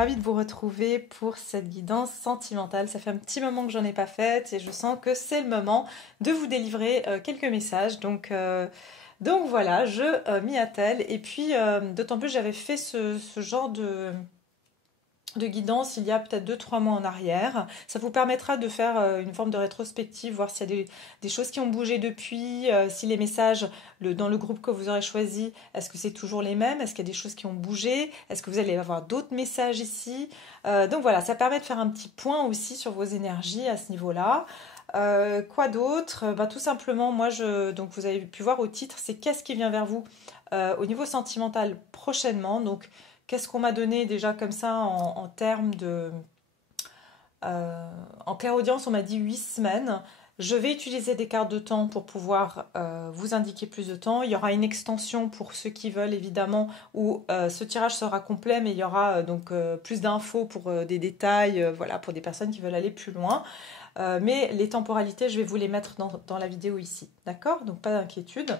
ravie de vous retrouver pour cette guidance sentimentale. Ça fait un petit moment que j'en ai pas faite et je sens que c'est le moment de vous délivrer quelques messages. Donc voilà, je m'y attelle. Et puis, d'autant plus, j'avais fait ce genre de guidance il y a peut-être 2 3 mois en arrière. Ça vous permettra de faire une forme de rétrospective, voir s'il y a des choses qui ont bougé depuis, si les messages dans le groupe que vous aurez choisi, est-ce que c'est toujours les mêmes, est-ce qu'il y a des choses qui ont bougé, est-ce que vous allez avoir d'autres messages ici. Donc voilà, ça permet de faire un petit point aussi sur vos énergies à ce niveau-là. Quoi d'autre? Tout simplement, donc vous avez pu voir au titre, c'est qu'est-ce qui vient vers vous au niveau sentimental prochainement. Donc qu'est-ce qu'on m'a donné déjà comme ça en termes de... en clairaudience, on m'a dit 8 semaines. Je vais utiliser des cartes de temps pour pouvoir vous indiquer plus de temps. Il y aura une extension pour ceux qui veulent évidemment, où ce tirage sera complet, mais il y aura plus d'infos pour des détails, voilà, pour des personnes qui veulent aller plus loin. Mais les temporalités, je vais vous les mettre dans la vidéo ici. D'accord? Donc pas d'inquiétude.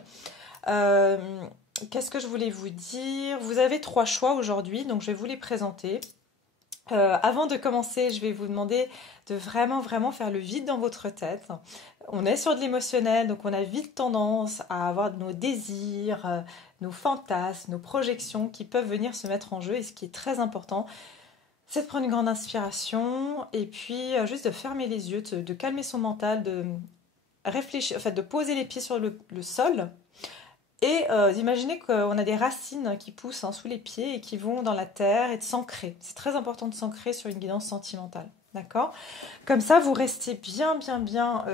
Qu'est-ce que je voulais vous dire? Vous avez 3 choix aujourd'hui, donc je vais vous les présenter. Avant de commencer, je vais vous demander de vraiment, vraiment faire le vide dans votre tête. On est sur de l'émotionnel, donc on a vite tendance à avoir nos désirs, nos fantasmes, nos projections qui peuvent venir se mettre en jeu. Et ce qui est très important, c'est de prendre une grande inspiration et puis juste de fermer les yeux, de calmer son mental, de réfléchir, en fait, de poser les pieds sur le sol. Et d'imaginer qu'on a des racines qui poussent sous les pieds et qui vont dans la terre et de s'ancrer. C'est très important de s'ancrer sur une guidance sentimentale. D'accord? Comme ça, vous restez bien, bien, bien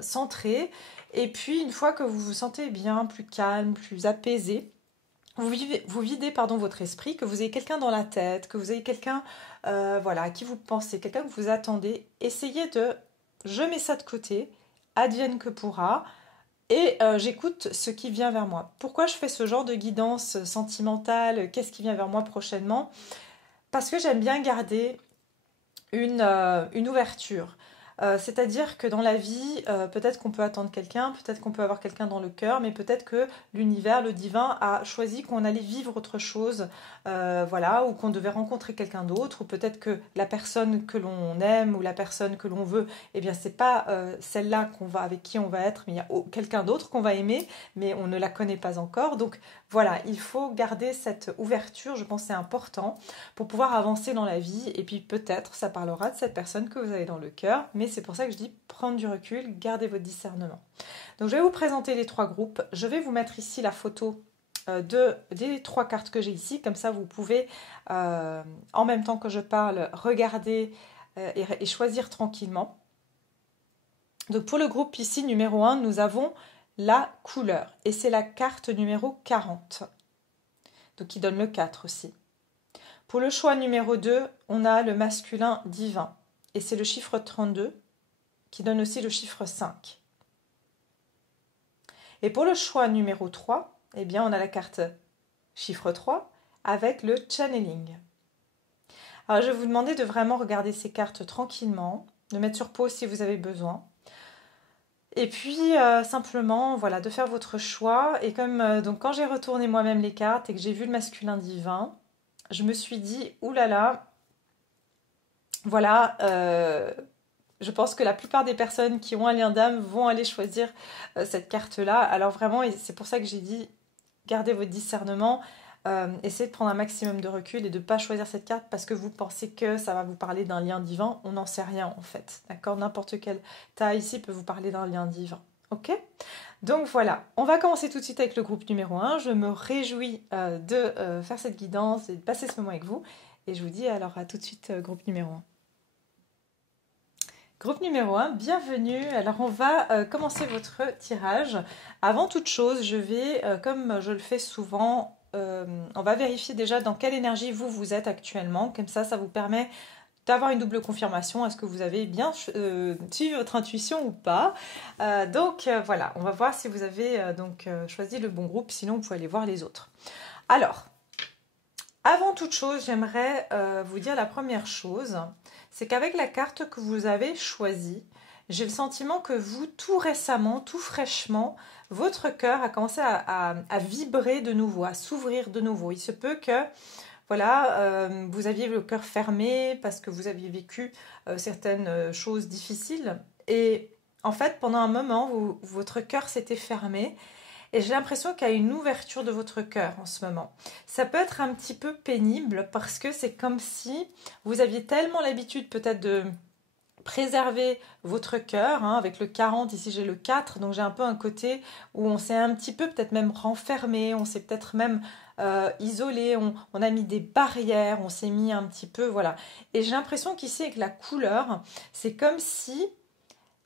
centré. Et puis, une fois que vous vous sentez bien, plus calme, plus apaisé, vous videz votre esprit, que vous ayez quelqu'un dans la tête, que vous ayez quelqu'un à qui vous pensez, quelqu'un que vous attendez. Essayez je mets ça de côté, advienne que pourra. Et j'écoute ce qui vient vers moi. Pourquoi je fais ce genre de guidance sentimentale? Qu'est-ce qui vient vers moi prochainement? Parce que j'aime bien garder une ouverture. C'est-à-dire que dans la vie, peut-être qu'on peut attendre quelqu'un, peut-être qu'on peut avoir quelqu'un dans le cœur, mais peut-être que l'univers, le divin, a choisi qu'on allait vivre autre chose, ou qu'on devait rencontrer quelqu'un d'autre, ou peut-être que la personne que l'on aime ou la personne que l'on veut, eh bien, c'est pas celle-là avec qui on va être, mais il y a quelqu'un d'autre qu'on va aimer, mais on ne la connaît pas encore. Donc voilà, il faut garder cette ouverture, je pense que c'est important pour pouvoir avancer dans la vie, et puis peut-être ça parlera de cette personne que vous avez dans le cœur, mais c'est pour ça que je dis prendre du recul, garder votre discernement. Donc je vais vous présenter les 3 groupes, je vais vous mettre ici la photo des 3 cartes que j'ai ici, comme ça vous pouvez en même temps que je parle regarder et choisir tranquillement. Donc pour le groupe ici numéro 1, nous avons la couleur et c'est la carte numéro 40, donc qui donne le 4 aussi. Pour le choix numéro 2, on a le masculin divin et c'est le chiffre 32 qui donne aussi le chiffre 5. Et pour le choix numéro 3, eh bien on a la carte chiffre 3 avec le channeling. Alors je vais vous demander de vraiment regarder ces cartes tranquillement, de mettre sur pause si vous avez besoin. Et puis simplement de faire votre choix. Et comme donc quand j'ai retourné moi-même les cartes et que j'ai vu le masculin divin, je me suis dit oulala, je pense que la plupart des personnes qui ont un lien d'âme vont aller choisir cette carte-là. Alors vraiment, c'est pour ça que j'ai dit gardez votre discernement, essayez de prendre un maximum de recul et de ne pas choisir cette carte parce que vous pensez que ça va vous parler d'un lien divin. On n'en sait rien en fait. D'accord? N'importe quelle taille ici peut vous parler d'un lien divin. Ok? Donc voilà, on va commencer tout de suite avec le groupe numéro 1. Je me réjouis de faire cette guidance et de passer ce moment avec vous. Et je vous dis alors à tout de suite, groupe numéro 1. Groupe numéro 1, bienvenue. Alors on va commencer votre tirage. Avant toute chose, je vais, comme je le fais souvent, on va vérifier déjà dans quelle énergie vous êtes actuellement. Comme ça vous permet d'avoir une double confirmation. Est-ce que vous avez bien suivi votre intuition ou pas? Voilà, on va voir si vous avez choisi le bon groupe. Sinon, vous pouvez aller voir les autres. Alors, avant toute chose, j'aimerais vous dire la première chose. C'est qu'avec la carte que vous avez choisie, j'ai le sentiment que vous, tout récemment, tout fraîchement, votre cœur a commencé à vibrer de nouveau, à s'ouvrir de nouveau. Il se peut que voilà, vous aviez le cœur fermé parce que vous aviez vécu certaines choses difficiles. Et en fait, pendant un moment, votre cœur s'était fermé. Et j'ai l'impression qu'il y a une ouverture de votre cœur en ce moment. Ça peut être un petit peu pénible parce que c'est comme si vous aviez tellement l'habitude peut-être de préserver votre cœur, hein, avec le 40, ici j'ai le 4, donc j'ai un peu un côté où on s'est un petit peu peut-être même renfermé, on s'est peut-être même isolé, on a mis des barrières, on s'est mis un petit peu, voilà. Et j'ai l'impression qu'ici avec la couleur, c'est comme si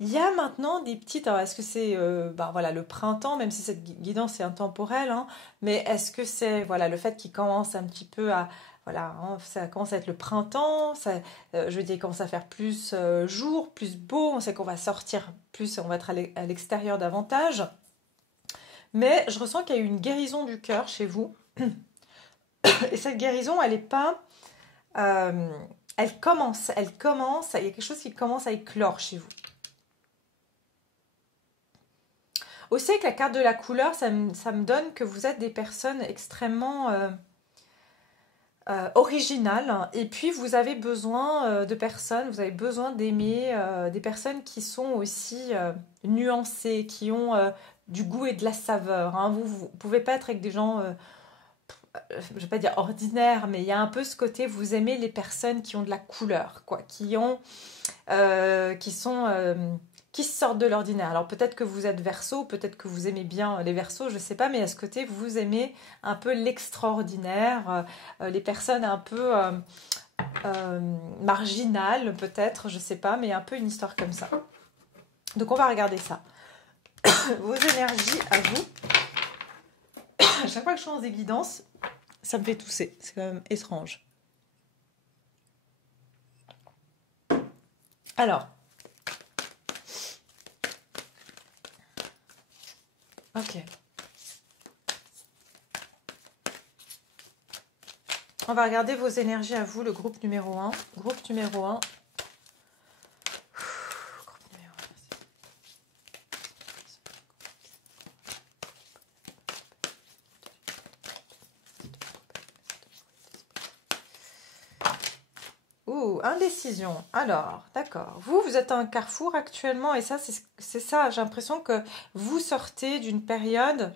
il y a maintenant des petites. Alors, est-ce que c'est voilà, le printemps, même si cette guidance est intemporelle, hein, mais est-ce que c'est voilà, le fait qu'il commence un petit peu à. Voilà, hein, ça commence à être le printemps, ça, je veux dire, il commence à faire plus jour, plus beau, on sait qu'on va sortir plus, on va être à l'extérieur davantage. Mais je ressens qu'il y a eu une guérison du cœur chez vous. Et cette guérison, elle n'est pas. euh, elle commence, il y a quelque chose qui commence à éclore chez vous. Aussi avec la carte de la couleur, ça me donne que vous êtes des personnes extrêmement originales. Et puis vous avez besoin de personnes, vous avez besoin d'aimer des personnes qui sont aussi nuancées, qui ont du goût et de la saveur, hein. Vous ne pouvez pas être avec des gens, je ne vais pas dire ordinaires, mais il y a un peu ce côté, vous aimez les personnes qui ont de la couleur, quoi, qui sont qui sortent de l'ordinaire. Alors peut-être que vous êtes Verseau, peut-être que vous aimez bien les Verseaux, je ne sais pas, mais à ce côté, vous aimez un peu l'extraordinaire, les personnes un peu marginales, peut-être, je ne sais pas, mais un peu une histoire comme ça. Donc on va regarder ça. Vos énergies à vous. À chaque fois que je change des guidances, ça me fait tousser. C'est quand même étrange. Alors, ok. On va regarder vos énergies à vous, le groupe numéro 1. Groupe numéro 1. Ouh, indécision. Alors, d'accord. Vous êtes à un carrefour actuellement et ça, c'est ça. J'ai l'impression que vous sortez d'une période.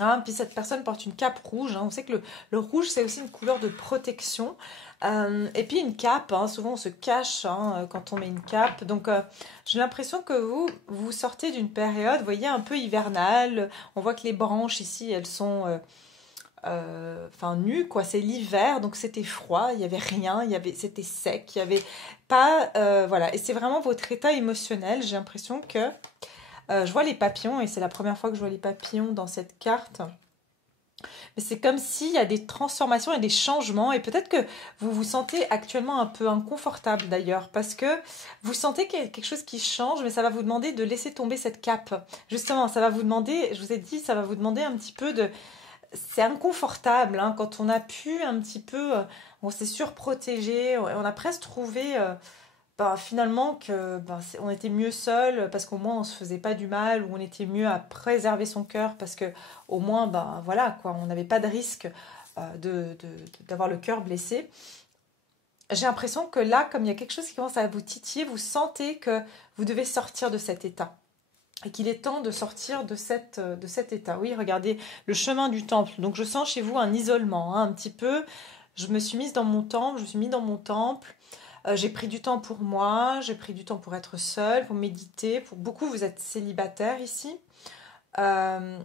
Hein, puis cette personne porte une cape rouge, hein. On sait que le rouge, c'est aussi une couleur de protection. Et puis une cape, hein, souvent on se cache, hein, quand on met une cape. Donc j'ai l'impression que vous sortez d'une période, vous voyez, un peu hivernale. On voit que les branches ici, elles sont nues, quoi. C'est l'hiver, donc c'était froid, il n'y avait rien, c'était sec, il n'y avait pas. Voilà. Et c'est vraiment votre état émotionnel. J'ai l'impression que je vois les papillons et c'est la première fois que je vois les papillons dans cette carte. Mais c'est comme s'il y a des transformations et des changements et peut-être que vous vous sentez actuellement un peu inconfortable d'ailleurs parce que vous sentez qu'il y a quelque chose qui change mais ça va vous demander de laisser tomber cette cape. Justement, ça va vous demander, je vous ai dit, ça va vous demander un petit peu de. C'est inconfortable, hein, quand on a pu un petit peu, on s'est surprotégé, on a presque trouvé finalement que on était mieux seul parce qu'au moins on se faisait pas du mal ou on était mieux à préserver son cœur parce que au moins voilà quoi, on n'avait pas de risque d'avoir le cœur blessé. J'ai l'impression que là, comme il y a quelque chose qui commence à vous titiller, vous sentez que vous devez sortir de cet état et qu'il est temps de sortir de cet état. Oui, regardez le chemin du temple. Donc je sens chez vous un isolement, hein, un petit peu. Je me suis mise dans mon temple, je me suis mis dans mon temple. J'ai pris du temps pour moi, j'ai pris du temps pour être seule, pour méditer. Pour beaucoup, vous êtes célibataire ici. Euh,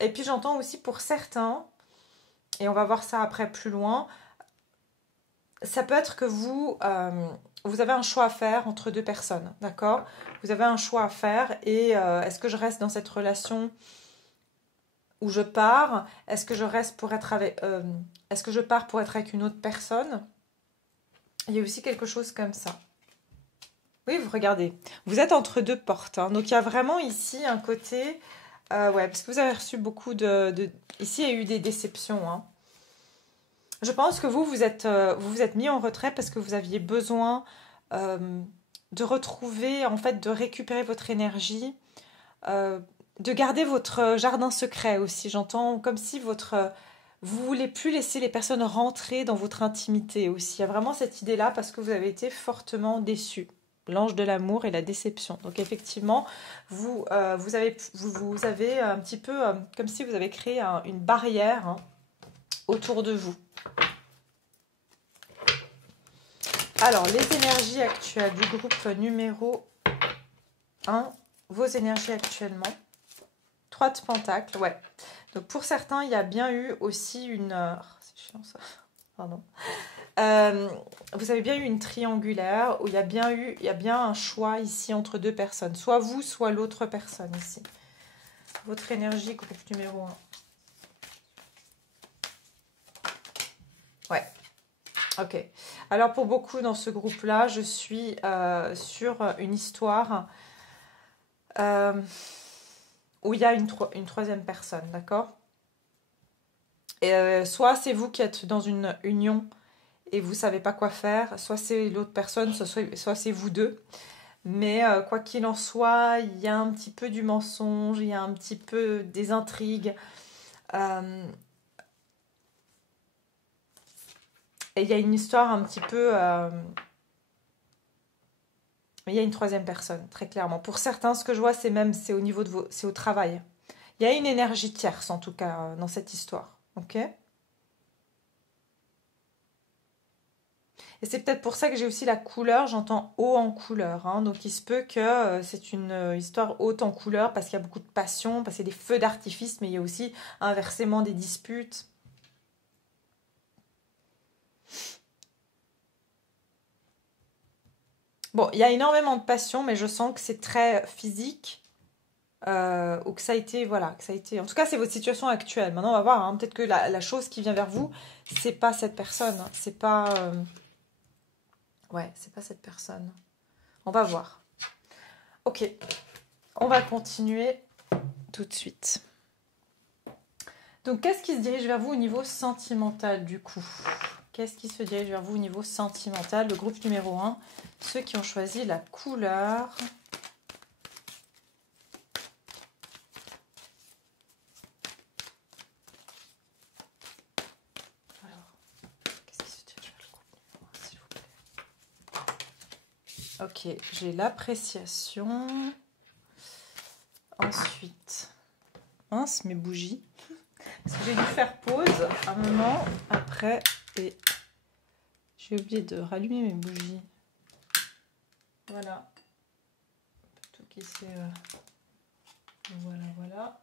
et puis j'entends aussi pour certains, et on va voir ça après plus loin, ça peut être que vous avez un choix à faire entre deux personnes, d'accord? Vous avez un choix à faire et est-ce que je reste dans cette relation où je pars? Est-ce que je reste pour être avec, est-ce que je pars pour être avec une autre personne? Il y a aussi quelque chose comme ça. Oui, vous regardez. Vous êtes entre deux portes, hein. Donc il y a vraiment ici un côté. Ouais, parce que vous avez reçu beaucoup Ici, il y a eu des déceptions, hein. Je pense que vous êtes mis en retrait parce que vous aviez besoin euh, de retrouver, en fait, de récupérer votre énergie, de garder votre jardin secret aussi. J'entends comme si vous voulez plus laisser les personnes rentrer dans votre intimité aussi. Il y a vraiment cette idée-là parce que vous avez été fortement déçus. L'ange de l'amour et la déception. Donc effectivement, vous avez un petit peu comme si vous avez créé une barrière hein, autour de vous. Alors, les énergies actuelles du groupe numéro 1, vos énergies actuellement. 3 de pentacles, ouais. Donc pour certains, il y a bien eu aussi une... c'est chiant ça, pardon. Vous avez bien eu une triangulaire où il y a bien un choix ici entre deux personnes. Soit vous, soit l'autre personne ici. Votre énergie, groupe numéro 1. Ouais. Ok. Alors pour beaucoup dans ce groupe-là, je suis sur une histoire où il y a une troisième personne, d'accord? Et soit c'est vous qui êtes dans une union et vous savez pas quoi faire, soit c'est l'autre personne, soit c'est vous deux. Mais quoi qu'il en soit, il y a un petit peu du mensonge, il y a un petit peu des intrigues. Et il y a une histoire un petit peu... il y a une troisième personne, très clairement. Pour certains, ce que je vois, c'est au niveau de c'est au travail. Il y a une énergie tierce, en tout cas, dans cette histoire. Ok ? Et c'est peut-être pour ça que j'ai aussi la couleur, j'entends haut en couleur. Hein. Donc il se peut que c'est une histoire haute en couleur parce qu'il y a beaucoup de passion, parce qu'il y a des feux d'artifice, mais il y a aussi inversement des disputes. Bon, il y a énormément de passion, mais je sens que c'est très physique. Ou que ça a été, voilà, que ça a été... En tout cas, c'est votre situation actuelle. Maintenant, on va voir. Hein, peut-être que la chose qui vient vers vous, c'est pas cette personne. Hein, c'est pas... Ouais, c'est pas cette personne. On va voir. Ok, on va continuer tout de suite. Donc, qu'est-ce qui se dirige vers vous au niveau sentimental, du coup? Qu'est-ce qui se dirige vers vous au niveau sentimental? Le groupe numéro 1, ceux qui ont choisi la couleur... Ok, j'ai l'appréciation. Ensuite, mince, mes bougies. Parce que j'ai dû faire pause un moment après et j'ai oublié de rallumer mes bougies. Voilà. Tout qui s'est... Voilà, voilà.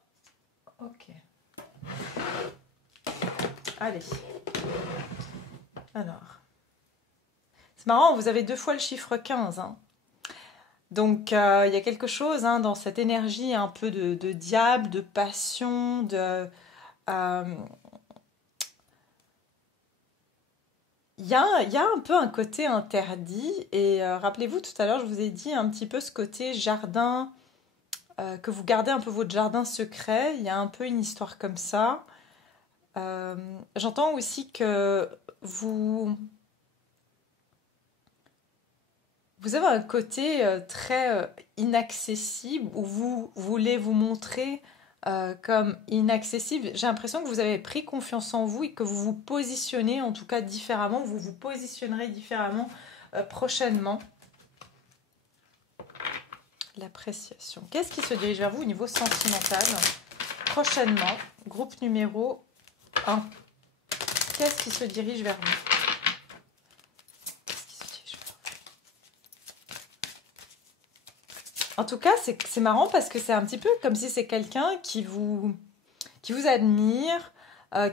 Ok. Allez. Alors. C'est marrant, vous avez 2 fois le chiffre 15. Hein. Donc, il y a quelque chose hein, dans cette énergie un peu de diable, de passion, de... Il y a un peu un côté interdit. Et rappelez-vous, tout à l'heure, je vous ai dit un petit peu ce côté jardin, que vous gardez un peu votre jardin secret. Il y a un peu une histoire comme ça. J'entends aussi que vous avez un côté très inaccessible où vous voulez vous montrer comme inaccessible. J'ai l'impression que vous avez pris confiance en vous et que vous vous positionnez en tout cas différemment. Vous vous positionnerez différemment prochainement. L'appréciation. Qu'est-ce qui se dirige vers vous au niveau sentimental prochainement? Groupe numéro 1. Qu'est-ce qui se dirige vers vous? En tout cas, c'est marrant parce que c'est un petit peu comme si c'est quelqu'un qui vous admire,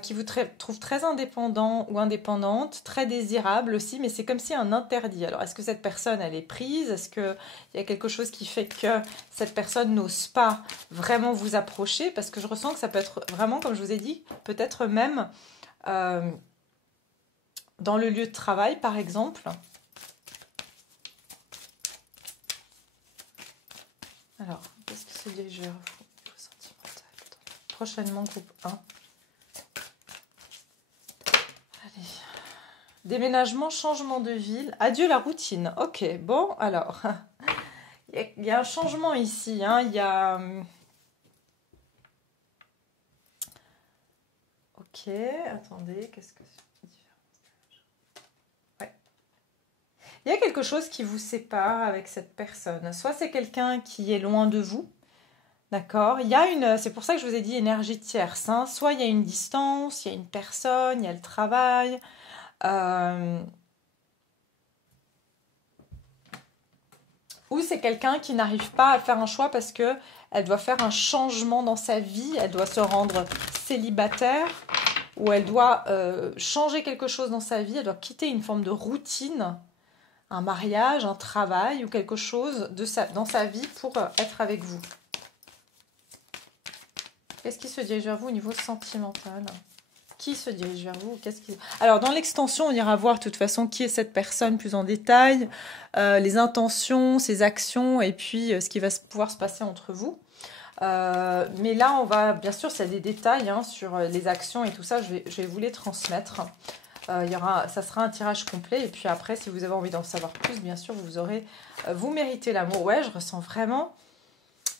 qui vous trouve très indépendant ou indépendante, très désirable aussi, mais c'est comme si un interdit. Alors, est-ce que cette personne, elle est prise? Est-ce qu'il y a quelque chose qui fait que cette personne n'ose pas vraiment vous approcher? Parce que je ressens que ça peut être vraiment, comme je vous ai dit, peut-être même dans le lieu de travail, par exemple. Alors, qu'est-ce qui se dirige vers vous? Sentimental. Prochainement, groupe 1. Allez. Déménagement, changement de ville. Adieu la routine. Ok, bon, alors. Il y a un changement ici. Hein. Il y a... Ok. Ok, attendez, qu'est-ce que c'est? Ouais. Il y a quelque chose qui vous sépare avec cette personne. Soit c'est quelqu'un qui est loin de vous, d'accord? Il y a c'est pour ça que je vous ai dit énergie tierce, hein. Soit il y a une distance, il y a une personne, il y a le travail. euh, Ou c'est quelqu'un qui n'arrive pas à faire un choix parce que elle doit faire un changement dans sa vie, elle doit se rendre célibataire, ou elle doit changer quelque chose dans sa vie, elle doit quitter une forme de routine, un mariage, un travail ou quelque chose dans sa vie pour être avec vous. Qu'est-ce qui se dirige vers vous au niveau sentimental? Qui se dirige vers vous? Alors, dans l'extension, on ira voir de toute façon qui est cette personne plus en détail, les intentions, ses actions, et puis ce qui va pouvoir se passer entre vous. Mais là, on va, bien sûr, s'il y a des détails hein, sur les actions et tout ça, je vais vous les transmettre. Ça sera un tirage complet, et puis après, si vous avez envie d'en savoir plus, bien sûr, vous méritez l'amour. Ouais, je ressens vraiment.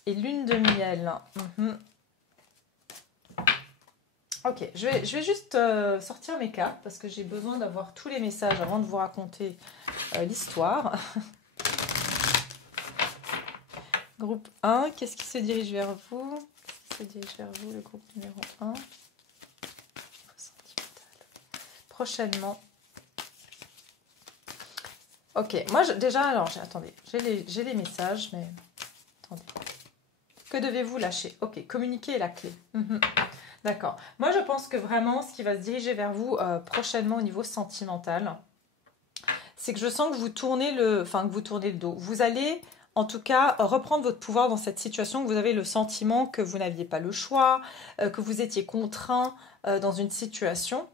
Et lune de miel. Ok, je vais juste sortir mes cartes parce que j'ai besoin d'avoir tous les messages avant de vous raconter l'histoire. Groupe 1, qu'est-ce qui se dirige vers vous? Qu'est-ce qui se dirige vers vous, le groupe numéro 1? Prochainement. Ok, moi déjà, alors, attendez, j'ai les messages, mais attendez. Que devez-vous lâcher? Ok, communiquer est la clé. D'accord. Moi, je pense que vraiment, ce qui va se diriger vers vous prochainement au niveau sentimental, c'est que je sens que vous tournez le dos. Vous allez, en tout cas, reprendre votre pouvoir dans cette situation, que vous avez le sentiment que vous n'aviez pas le choix, que vous étiez contraint dans une situation.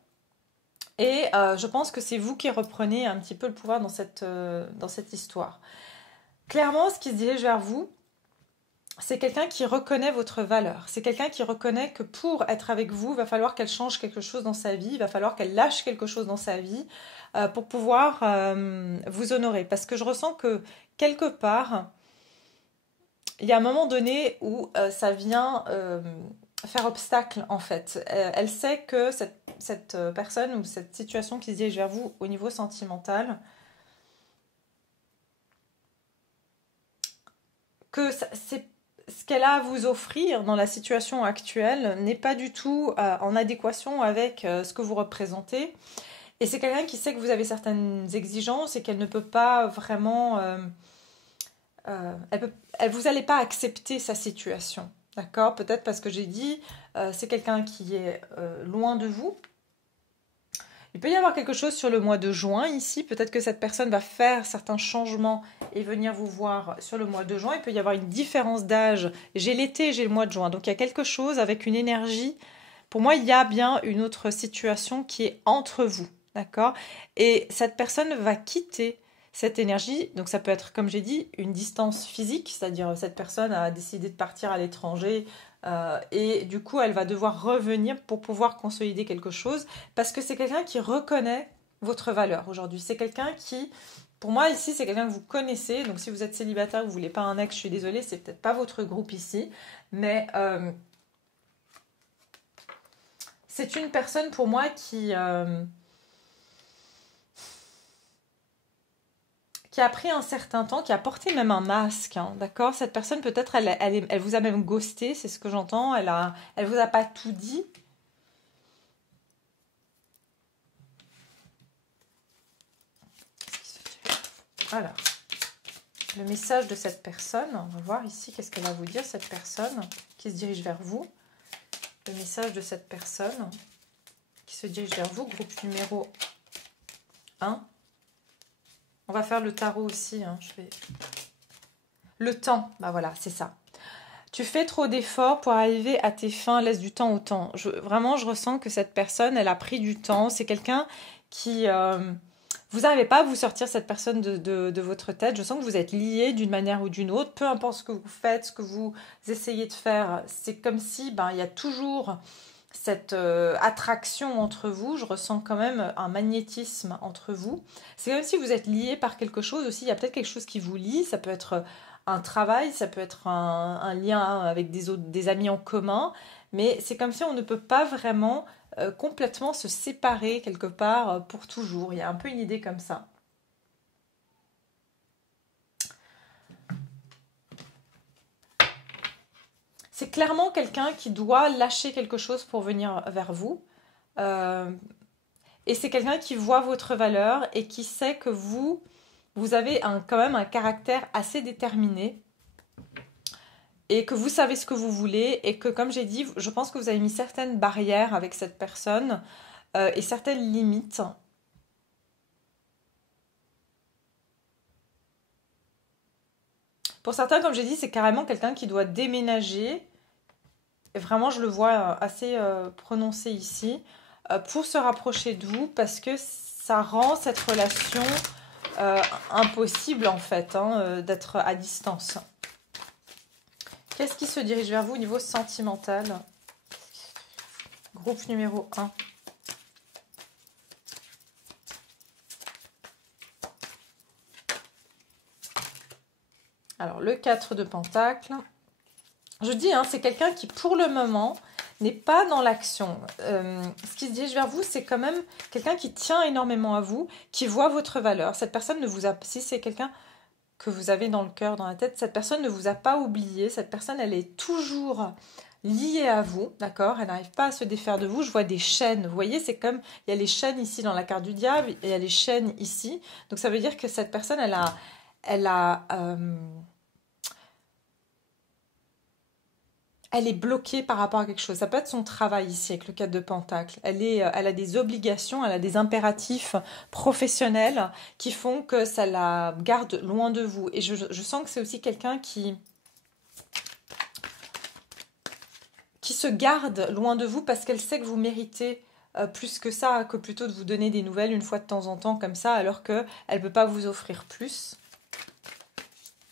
Et je pense que c'est vous qui reprenez un petit peu le pouvoir dans cette histoire. Clairement, ce qui se dirige vers vous, c'est quelqu'un qui reconnaît votre valeur. C'est quelqu'un qui reconnaît que pour être avec vous, il va falloir qu'elle change quelque chose dans sa vie, il va falloir qu'elle lâche quelque chose dans sa vie pour pouvoir vous honorer. Parce que je ressens que quelque part, il y a un moment donné où ça vient faire obstacle en fait. Elle sait que cette personne ou cette situation qui se dirige vers vous au niveau sentimental, que c'est ce qu'elle a à vous offrir dans la situation actuelle n'est pas du tout en adéquation avec ce que vous représentez. Et c'est quelqu'un qui sait que vous avez certaines exigences et qu'elle ne peut pas vraiment... vous n'allez pas accepter sa situation. D'accord? Peut-être parce que j'ai dit, c'est quelqu'un qui est loin de vous. Il peut y avoir quelque chose sur le mois de juin ici. Peut-être que cette personne va faire certains changements et venir vous voir sur le mois de juin. Il peut y avoir une différence d'âge. J'ai l'été, j'ai le mois de juin. Donc il y a quelque chose avec une énergie. Pour moi, il y a bien une autre situation qui est entre vous. D'accord? Et cette personne va quitter cette énergie. Donc ça peut être, comme j'ai dit, une distance physique. C'est-à-dire cette personne a décidé de partir à l'étranger. Et du coup, elle va devoir revenir pour pouvoir consolider quelque chose parce que c'est quelqu'un qui reconnaît votre valeur aujourd'hui. C'est quelqu'un qui, pour moi ici, c'est quelqu'un que vous connaissez. Donc si vous êtes célibataire, vous ne voulez pas un ex, je suis désolée, c'est peut-être pas votre groupe ici. Mais c'est une personne pour moi qui a pris un certain temps, qui a porté même un masque, hein, d'accord? Cette personne, peut-être, elle vous a même ghosté, c'est ce que j'entends, elle vous a pas tout dit. Voilà. Le message de cette personne, on va voir ici, qu'est-ce qu'elle va vous dire, cette personne qui se dirige vers vous. Le message de cette personne qui se dirige vers vous, groupe numéro 1. On va faire le tarot aussi. Hein. Le temps, bah voilà, c'est ça. Tu fais trop d'efforts pour arriver à tes fins, laisse du temps au temps. Vraiment, je ressens que cette personne, elle a pris du temps. C'est quelqu'un qui... vous n'arrivez pas à vous sortir cette personne de votre tête. Je sens que vous êtes liés d'une manière ou d'une autre. Peu importe ce que vous faites, ce que vous essayez de faire, c'est comme si il y a toujours cette attraction entre vous. Je ressens quand même un magnétisme entre vous. C'est comme si vous êtes liés par quelque chose aussi. Il y a peut-être quelque chose qui vous lie. Ça peut être un travail, ça peut être un lien avec des amis en commun, mais c'est comme si on ne peut pas vraiment complètement se séparer quelque part pour toujours. Il y a un peu une idée comme ça. C'est clairement quelqu'un qui doit lâcher quelque chose pour venir vers vous. Euh, et c'est quelqu'un qui voit votre valeur et qui sait que vous avez quand même un caractère assez déterminé et que vous savez ce que vous voulez et que, comme j'ai dit, je pense que vous avez mis certaines barrières avec cette personne et certaines limites. Pour certains, comme j'ai dit, c'est carrément quelqu'un qui doit déménager. Et vraiment, je le vois assez prononcé ici pour se rapprocher de vous parce que ça rend cette relation impossible en fait d'être à distance. Qu'est-ce qui se dirige vers vous au niveau sentimental? Groupe numéro 1. Alors, le 4 de Pentacle. Je dis, c'est quelqu'un qui, pour le moment, n'est pas dans l'action. Ce qui se dirige vers vous, c'est quand même quelqu'un qui tient énormément à vous, qui voit votre valeur. Cette personne ne vous a... Si c'est quelqu'un que vous avez dans le cœur, dans la tête, cette personne ne vous a pas oublié. Cette personne, elle est toujours liée à vous, d'accord? Elle n'arrive pas à se défaire de vous. Je vois des chaînes. Vous voyez, c'est comme... Il y a les chaînes ici dans la carte du diable, et il y a les chaînes ici. Donc, ça veut dire que cette personne, elle est bloquée par rapport à quelque chose. Ça peut être son travail ici avec le 4 de Pentacle. Elle a des obligations, elle a des impératifs professionnels qui font que ça la garde loin de vous. Et je sens que c'est aussi quelqu'un qui se garde loin de vous parce qu'elle sait que vous méritez plus que ça, que plutôt de vous donner des nouvelles une fois de temps en temps comme ça, alors qu'elle ne peut pas vous offrir plus.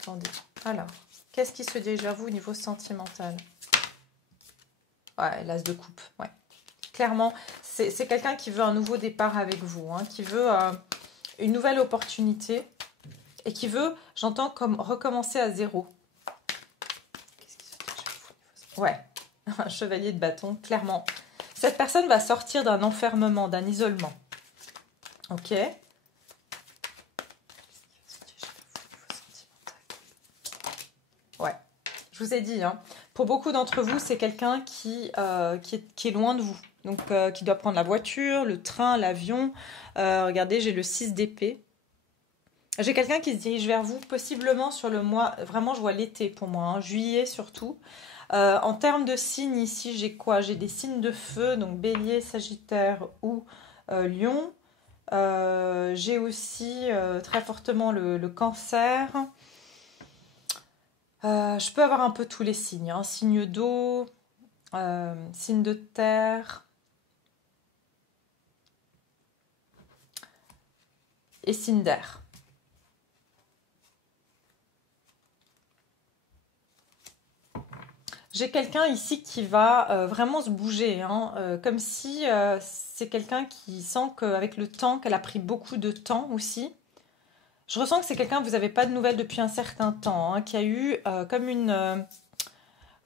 Attendez. Alors, qu'est-ce qui se dirige vers vous au niveau sentimental? Ouais, l'as de coupe, ouais. Clairement, c'est quelqu'un qui veut un nouveau départ avec vous, qui veut une nouvelle opportunité et qui veut, j'entends, comme recommencer à zéro. Qu'est-ce qui se dirige vers vous? Ouais, un chevalier de bâton, clairement. Cette personne va sortir d'un enfermement, d'un isolement. Ok. Ouais, je vous ai dit, pour beaucoup d'entre vous, c'est quelqu'un qui est loin de vous. Donc, qui doit prendre la voiture, le train, l'avion. Regardez, j'ai le 6 d'épée. J'ai quelqu'un qui se dirige vers vous, possiblement sur le mois... Vraiment, je vois l'été pour moi, juillet surtout. En termes de signes, ici, j'ai quoi? J'ai des signes de feu, donc bélier, sagittaire ou lion. J'ai aussi très fortement le cancer. Je peux avoir un peu tous les signes. Signe d'eau, signe de terre et signe d'air. J'ai quelqu'un ici qui va vraiment se bouger, comme si c'est quelqu'un qui sent qu'avec le temps, qu'elle a pris beaucoup de temps aussi. Je ressens que c'est quelqu'un que vous n'avez pas de nouvelles depuis un certain temps, qui a eu comme une...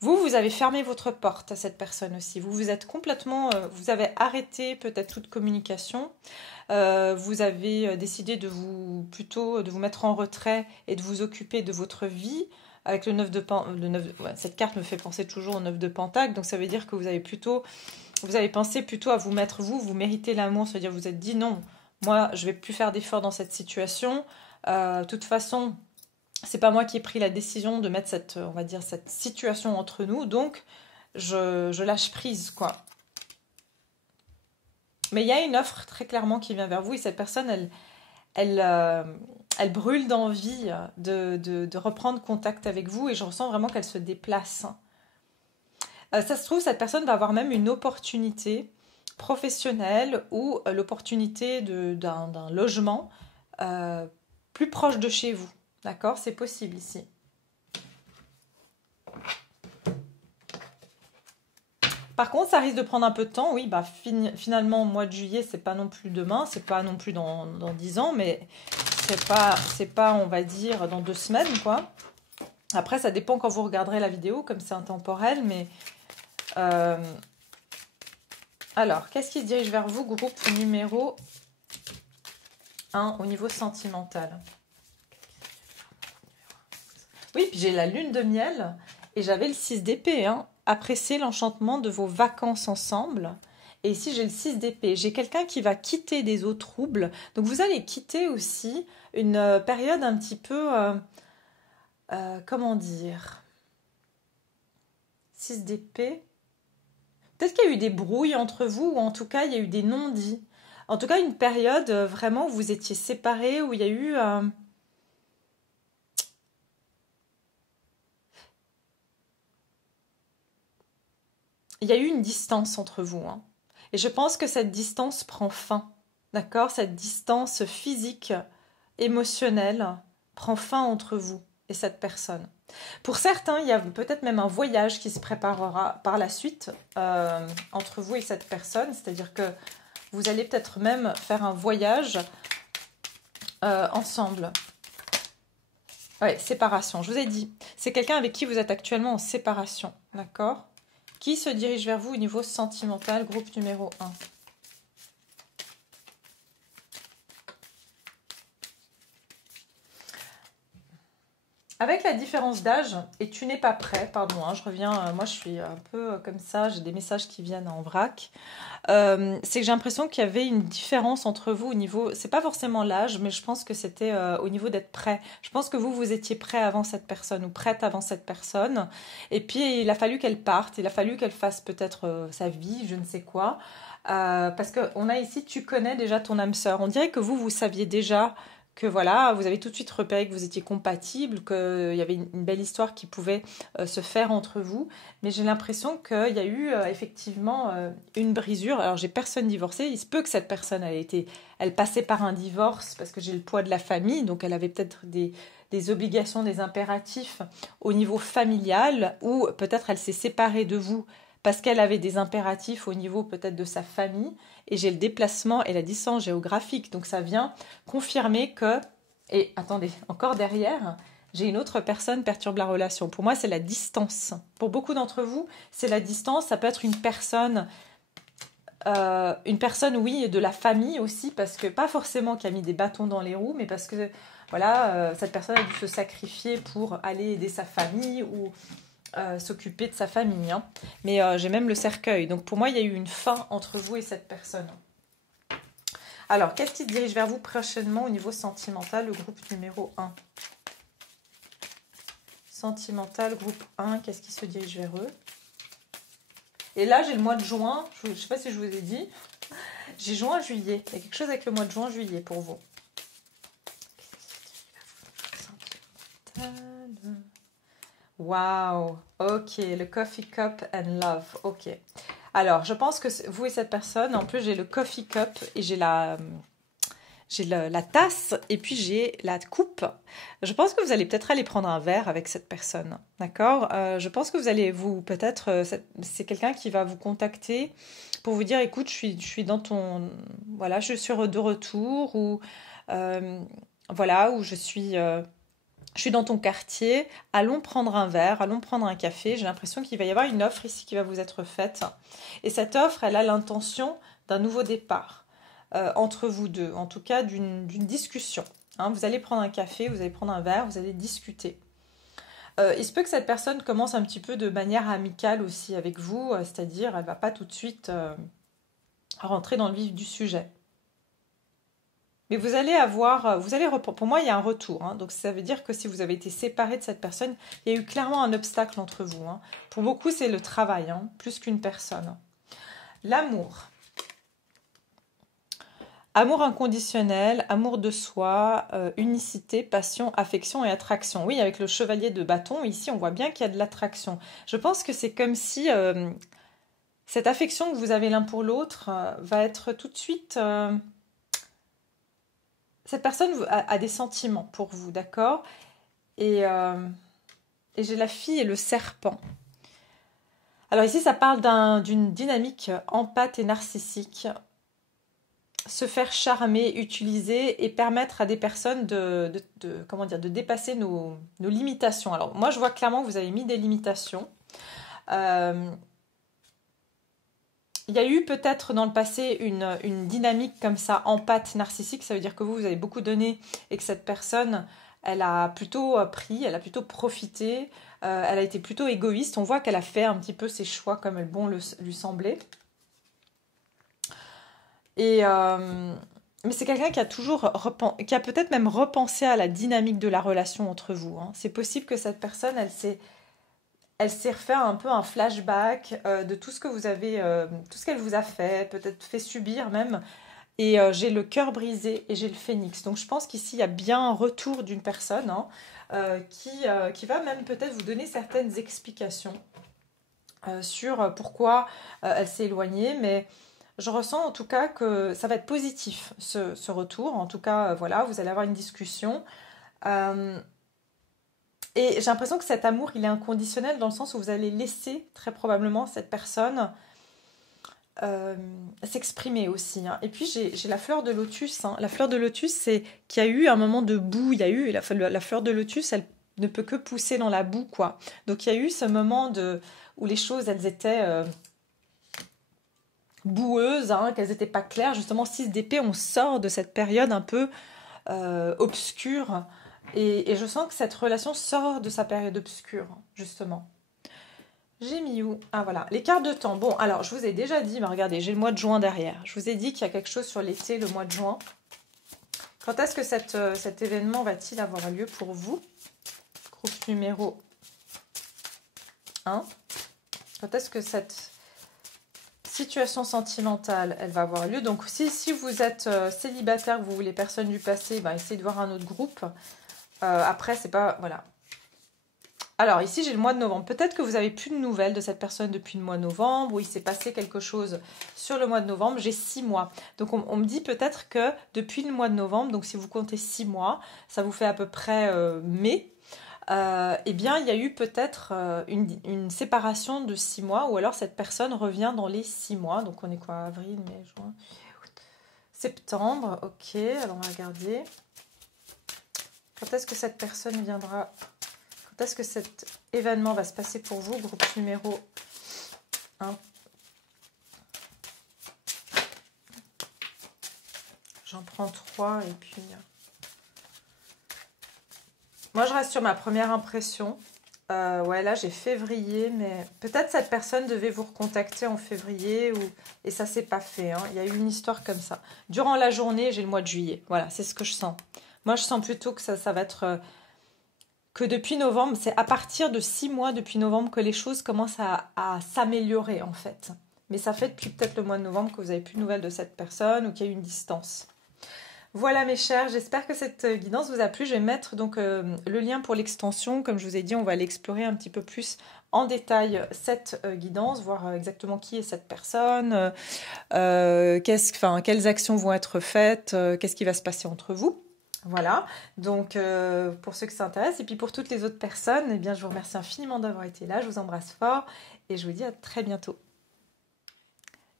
Vous avez fermé votre porte à cette personne aussi. Vous êtes complètement... vous avez arrêté peut-être toute communication. Vous avez décidé plutôt de vous mettre en retrait et de vous occuper de votre vie. Avec le 9 de Pentacle, cette carte me fait penser toujours au 9 de Pentacle. Donc ça veut dire que vous avez pensé plutôt à vous mettre, vous méritez l'amour. C'est-à-dire vous êtes dit non, moi je vais plus faire d'efforts dans cette situation. De toute façon, c'est pas moi qui ai pris la décision de mettre cette situation entre nous, donc je lâche prise, quoi. Mais il y a une offre très clairement qui vient vers vous et cette personne, elle brûle d'envie de reprendre contact avec vous et je ressens vraiment qu'elle se déplace. Ça se trouve, cette personne va avoir même une opportunité professionnelle ou l'opportunité d'un logement plus proche de chez vous. D'accord? C'est possible ici. Par contre, ça risque de prendre un peu de temps. Oui, finalement, mois de juillet, c'est pas non plus demain, c'est pas non plus dans 10 ans, mais c'est pas, on va dire, dans 2 semaines, quoi. Après, ça dépend quand vous regarderez la vidéo, comme c'est intemporel, mais... euh, alors, qu'est-ce qui se dirige vers vous, groupe numéro 1 au niveau sentimental? Oui, puis j'ai la lune de miel et j'avais le 6 d'épée. Hein. Appréciez l'enchantement de vos vacances ensemble. Et ici, j'ai le 6 d'épée. J'ai quelqu'un qui va quitter des eaux troubles. Donc, vous allez quitter aussi une période un petit peu... comment dire? 6 d'épée. Peut-être qu'il y a eu des brouilles entre vous, ou en tout cas, il y a eu des non-dits. En tout cas, une période vraiment où vous étiez séparés, où il y a eu... il y a eu une distance entre vous. Hein. Et je pense que cette distance prend fin. D'accord? Cette distance physique, émotionnelle, prend fin entre vous et cette personne. Pour certains, il y a peut-être même un voyage qui se préparera par la suite entre vous et cette personne. C'est-à-dire que vous allez peut-être même faire un voyage ensemble. Ouais, séparation, je vous ai dit. C'est quelqu'un avec qui vous êtes actuellement en séparation. D'accord? Qui se dirige vers vous au niveau sentimental, groupe numéro 1? Avec la différence d'âge, et tu n'es pas prêt, pardon, hein, je reviens, moi je suis un peu comme ça, j'ai des messages qui viennent en vrac, c'est que j'ai l'impression qu'il y avait une différence entre vous au niveau, c'est pas forcément l'âge, mais je pense que c'était au niveau d'être prêt. Je pense que vous étiez prêt avant cette personne, ou prête avant cette personne, et puis il a fallu qu'elle parte, il a fallu qu'elle fasse peut-être sa vie, je ne sais quoi, parce qu'on a ici, tu connais déjà ton âme sœur, on dirait que vous saviez déjà que voilà, vous avez tout de suite repéré que vous étiez compatibles, qu'il y avait une belle histoire qui pouvait se faire entre vous. Mais j'ai l'impression qu'il y a eu effectivement une brisure. Alors, j'ai personne divorcé. Il se peut que cette personne, elle passait par un divorce parce que j'ai le poids de la famille. Donc, elle avait peut-être des obligations, des impératifs au niveau familial ou peut-être elle s'est séparée de vous parce qu'elle avait des impératifs au niveau peut-être de sa famille. Et j'ai le déplacement et la distance géographique. Donc ça vient confirmer que... Et attendez, encore derrière, j'ai une autre personne perturbe la relation. Pour moi, c'est la distance. Pour beaucoup d'entre vous, c'est la distance. Ça peut être une personne, oui, de la famille aussi, parce que pas forcément qui a mis des bâtons dans les roues, mais parce que, voilà, cette personne a dû se sacrifier pour aller aider sa famille ou s'occuper de sa famille. Hein. Mais j'ai même le cercueil. Donc pour moi, il y a eu une fin entre vous et cette personne. Alors, qu'est-ce qui se dirige vers vous prochainement au niveau sentimental, le groupe numéro 1? Sentimental, groupe 1, qu'est-ce qui se dirige vers eux? Et là, j'ai le mois de juin. Je ne sais pas si je vous ai dit. J'ai juin-juillet. Il y a quelque chose avec le mois de juin-juillet pour vous. Wow, ok, le coffee cup and love, ok. Alors, je pense que vous et cette personne, en plus j'ai le coffee cup et j'ai la tasse et puis j'ai la coupe. Je pense que vous allez peut-être aller prendre un verre avec cette personne, d'accord? Je pense que vous allez peut-être, c'est quelqu'un qui va vous contacter pour vous dire, écoute, je suis dans ton, voilà, je suis de retour ou voilà, ou je suis dans ton quartier, allons prendre un verre, allons prendre un café. J'ai l'impression qu'il va y avoir une offre ici qui va vous être faite. Et cette offre, elle a l'intention d'un nouveau départ entre vous deux, en tout cas d'une discussion. Hein, vous allez prendre un café, vous allez prendre un verre, vous allez discuter. Il se peut que cette personne commence un petit peu de manière amicale aussi avec vous, c'est-à-dire elle ne va pas tout de suite rentrer dans le vif du sujet. Mais vous allez avoir, pour moi, il y a un retour. Hein. Donc, ça veut dire que si vous avez été séparé de cette personne, il y a eu clairement un obstacle entre vous. Hein. Pour beaucoup, c'est le travail, hein, plus qu'une personne. L'amour. Amour inconditionnel, amour de soi, unicité, passion, affection et attraction. Oui, avec le chevalier de bâton, ici, on voit bien qu'il y a de l'attraction. Je pense que c'est comme si cette affection que vous avez l'un pour l'autre va être tout de suite... cette personne a des sentiments pour vous, d'accord? Et j'ai la fille et le serpent. Alors ici, ça parle d'une dynamique empathe et narcissique. se faire charmer, utiliser et permettre à des personnes comment dire, de dépasser nos limitations. Alors moi je vois clairement que vous avez mis des limitations. Il y a eu peut-être dans le passé une dynamique comme ça, empathe narcissique, ça veut dire que vous avez beaucoup donné et que cette personne, elle a plutôt pris, elle a plutôt profité, elle a été plutôt égoïste. On voit qu'elle a fait un petit peu ses choix comme bon lui semblait. Mais c'est quelqu'un qui a qui a peut-être même repensé à la dynamique de la relation entre vous, hein. C'est possible que cette personne, elle s'est refait un peu un flashback de tout ce que vous avez, tout ce qu'elle vous a fait, peut-être fait subir même. Et j'ai le cœur brisé et j'ai le phénix. Donc je pense qu'ici, il y a bien un retour d'une personne, hein, qui va même peut-être vous donner certaines explications sur pourquoi elle s'est éloignée. Mais je ressens en tout cas que ça va être positif, ce retour. En tout cas, voilà, vous allez avoir une discussion. Euh, et j'ai l'impression que cet amour, il est inconditionnel dans le sens où vous allez laisser très probablement cette personne s'exprimer aussi, hein. Et puis j'ai la fleur de lotus, hein. La fleur de lotus, c'est qu'il y a eu un moment de boue, il y a eu la fleur de lotus, elle ne peut que pousser dans la boue, quoi. Donc il y a eu ce moment où les choses, elles étaient boueuses, hein, qu'elles n'étaient pas claires. Justement, 6 d'épée, on sort de cette période un peu obscure. Et je sens que cette relation sort de sa période obscure, justement. J'ai mis où? Ah voilà, les cartes de temps. Bon, alors je vous ai déjà dit, mais regardez, j'ai le mois de juin derrière. Je vous ai dit qu'il y a quelque chose sur l'été, le mois de juin. Quand est-ce que cet événement va-t-il avoir lieu pour vous? Groupe numéro 1. Quand est-ce que cette situation sentimentale, elle va avoir lieu? Donc si vous êtes célibataire, que vous voulez personne du passé, ben, essayez de voir un autre groupe. Après, c'est pas... Voilà. Alors ici j'ai le mois de novembre. Peut-être que vous n'avez plus de nouvelles de cette personne depuis le mois de novembre, ou il s'est passé quelque chose sur le mois de novembre. J'ai 6 mois. Donc on me dit peut-être que depuis le mois de novembre, donc si vous comptez 6 mois, ça vous fait à peu près mai. Eh bien il y a eu peut-être une séparation de 6 mois, ou alors cette personne revient dans les 6 mois. Donc on est quoi? Avril, mai, juin, septembre. Ok, alors on va regarder. Quand est-ce que cette personne viendra? Est-ce que cet événement va se passer pour vous? Groupe numéro 1. J'en prends 3 et puis... Moi, je reste sur ma première impression. Ouais, là, j'ai février, mais peut-être cette personne devait vous recontacter en février et ça s'est pas fait, hein. Il y a eu une histoire comme ça. Durant la journée, j'ai le mois de juillet. Voilà, c'est ce que je sens. Moi, je sens plutôt que ça va être... que depuis novembre, c'est à partir de 6 mois depuis novembre que les choses commencent à s'améliorer en fait. Mais ça fait depuis peut-être le mois de novembre que vous n'avez plus de nouvelles de cette personne ou qu'il y a eu une distance. Voilà mes chers, j'espère que cette guidance vous a plu. Je vais mettre donc le lien pour l'extension. Comme je vous ai dit, on va l'explorer un petit peu plus en détail cette guidance, voir exactement qui est cette personne, quelles actions vont être faites, qu'est-ce qui va se passer entre vous. Voilà, donc pour ceux que ça intéresse, et puis pour toutes les autres personnes, eh bien, je vous remercie infiniment d'avoir été là, je vous embrasse fort, et je vous dis à très bientôt.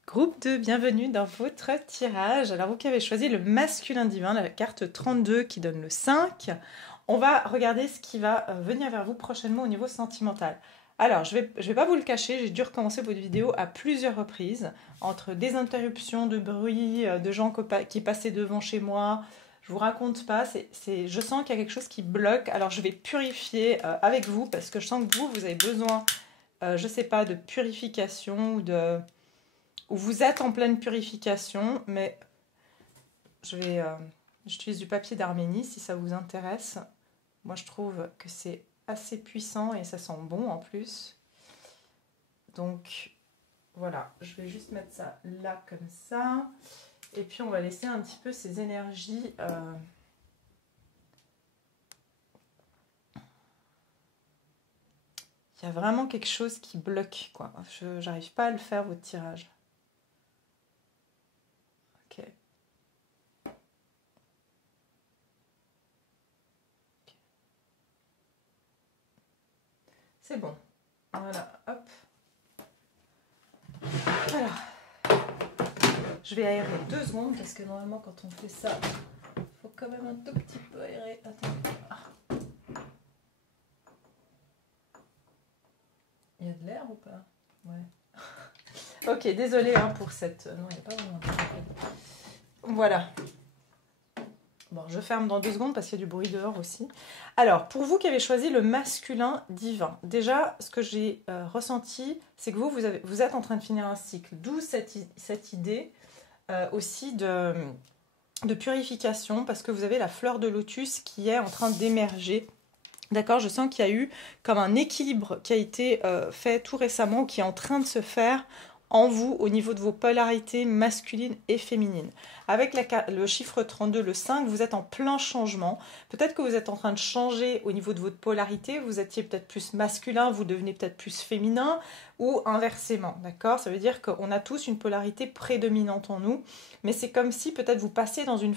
Groupe 2, bienvenue dans votre tirage. Alors vous qui avez choisi le masculin divin, la carte 32 qui donne le 5, on va regarder ce qui va venir vers vous prochainement au niveau sentimental. Alors, je vais pas vous le cacher, j'ai dû recommencer votre vidéo à plusieurs reprises, entre des interruptions de bruit, de gens qui passaient devant chez moi. Je vous raconte pas, je sens qu'il y a quelque chose qui bloque. Alors je vais purifier avec vous parce que je sens que vous avez besoin, je sais pas, de purification ou vous êtes en pleine purification. Mais j'utilise du papier d'Arménie si ça vous intéresse. Moi je trouve que c'est assez puissant et ça sent bon en plus. Donc voilà, je vais juste mettre ça là comme ça. Et puis on va laisser un petit peu ces énergies il y a vraiment quelque chose qui bloque, quoi. Je n'arrive pas à le faire, votre tirage. Ok. C'est bon. Voilà, hop. Alors. je vais aérer 2 secondes parce que normalement quand on fait ça, il faut quand même un tout petit peu aérer. Attends. Ah. Il y a de l'air ou pas? Ouais. Ok, désolée hein, pour cette... Non, il n'y a pas vraiment de... Voilà. Bon, je ferme dans 2 secondes parce qu'il y a du bruit dehors aussi. Alors, pour vous qui avez choisi le masculin divin, déjà, ce que j'ai ressenti, c'est que vous êtes en train de finir un cycle. D'où cette idée aussi de purification, parce que vous avez la fleur de lotus qui est en train d'émerger. D'accord, je sens qu'il y a eu comme un équilibre qui a été fait tout récemment, qui est en train de se faire en vous au niveau de vos polarités masculines et féminines. Avec le chiffre 32, le 5, vous êtes en plein changement. Peut-être que vous êtes en train de changer au niveau de votre polarité. Vous étiez peut-être plus masculin, vous devenez peut-être plus féminin ou inversement. D'accord? Ça veut dire qu'on a tous une polarité prédominante en nous. Mais c'est comme si peut-être vous passez dans une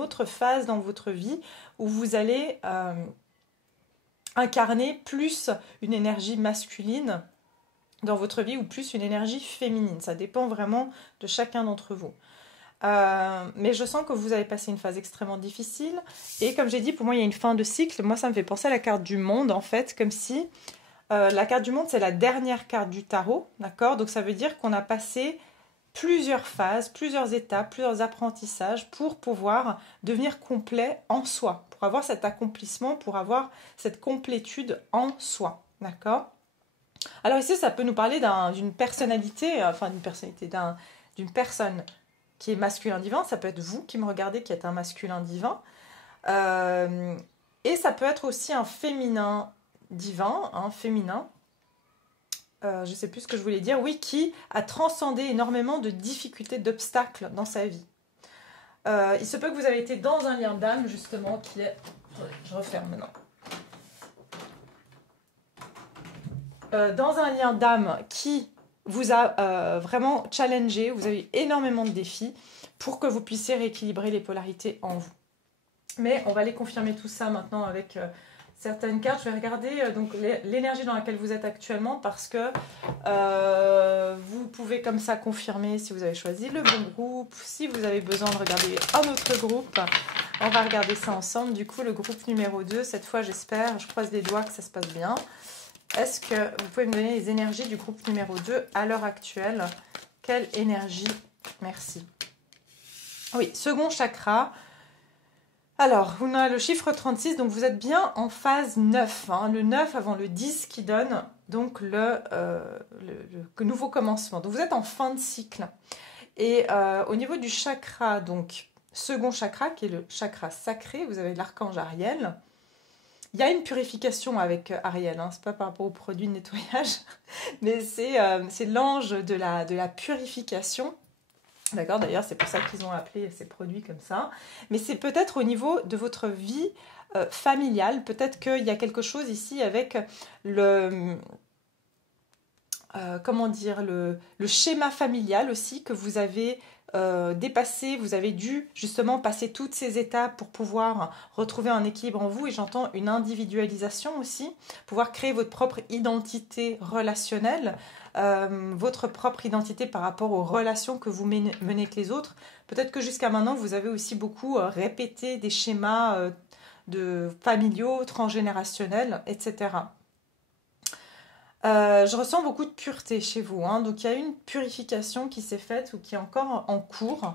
autre phase dans votre vie où vous allez incarner plus une énergie masculine dans votre vie ou plus une énergie féminine. Ça dépend vraiment de chacun d'entre vous. Mais je sens que vous avez passé une phase extrêmement difficile. Et comme j'ai dit, pour moi, il y a une fin de cycle. Moi, ça me fait penser à la carte du monde, en fait, comme si la carte du monde, c'est la dernière carte du tarot. D'accord? Donc, ça veut dire qu'on a passé plusieurs phases, plusieurs étapes, plusieurs apprentissages pour pouvoir devenir complet en soi, pour avoir cet accomplissement, pour avoir cette complétude en soi. D'accord? Alors ici, ça peut nous parler d'une personnalité, d'une personne qui est masculin divin. Ça peut être vous qui me regardez, qui êtes un masculin divin. Et ça peut être aussi un féminin divin, un féminin. Je ne sais plus ce que je voulais dire. Oui, qui a transcendé énormément de difficultés, d'obstacles dans sa vie. Il se peut que vous avez été dans un lien d'âme, justement, qui est... Je referme maintenant. Dans un lien d'âme qui vous a vraiment challengé, vous avez eu énormément de défis pour que vous puissiez rééquilibrer les polarités en vous. Mais on va aller confirmer tout ça maintenant avec certaines cartes. Je vais regarder donc l'énergie dans laquelle vous êtes actuellement parce que vous pouvez comme ça confirmer si vous avez choisi le bon groupe, si vous avez besoin de regarder un autre groupe. On va regarder ça ensemble. Du coup, le groupe numéro 2, cette fois j'espère, je croise les doigts que ça se passe bien. Est-ce que vous pouvez me donner les énergies du groupe numéro 2 à l'heure actuelle? Quelle énergie? Merci. Oui, second chakra. Alors, on a le chiffre 36, donc vous êtes bien en phase 9. Hein, le 9 avant le 10 qui donne donc le nouveau commencement. Donc vous êtes en fin de cycle. Et au niveau du chakra, donc second chakra, qui est le chakra sacré, vous avez l'archange Ariel. Il y a une purification avec Ariel, hein. Ce n'est pas par rapport au produit de nettoyage, mais c'est l'ange de la purification. D'accord, d'ailleurs, c'est pour ça qu'ils ont appelé ces produits comme ça. Mais c'est peut-être au niveau de votre vie familiale, peut-être qu'il y a quelque chose ici avec le schéma familial aussi que vous avez dépassé, vous avez dû justement passer toutes ces étapes pour pouvoir retrouver un équilibre en vous, et j'entends une individualisation aussi, pouvoir créer votre propre identité relationnelle, votre propre identité par rapport aux relations que vous menez avec les autres. Peut-être que jusqu'à maintenant vous avez aussi beaucoup répété des schémas familiaux, transgénérationnels, etc. Je ressens beaucoup de pureté chez vous, hein. Donc il y a une purification qui s'est faite ou qui est encore en cours.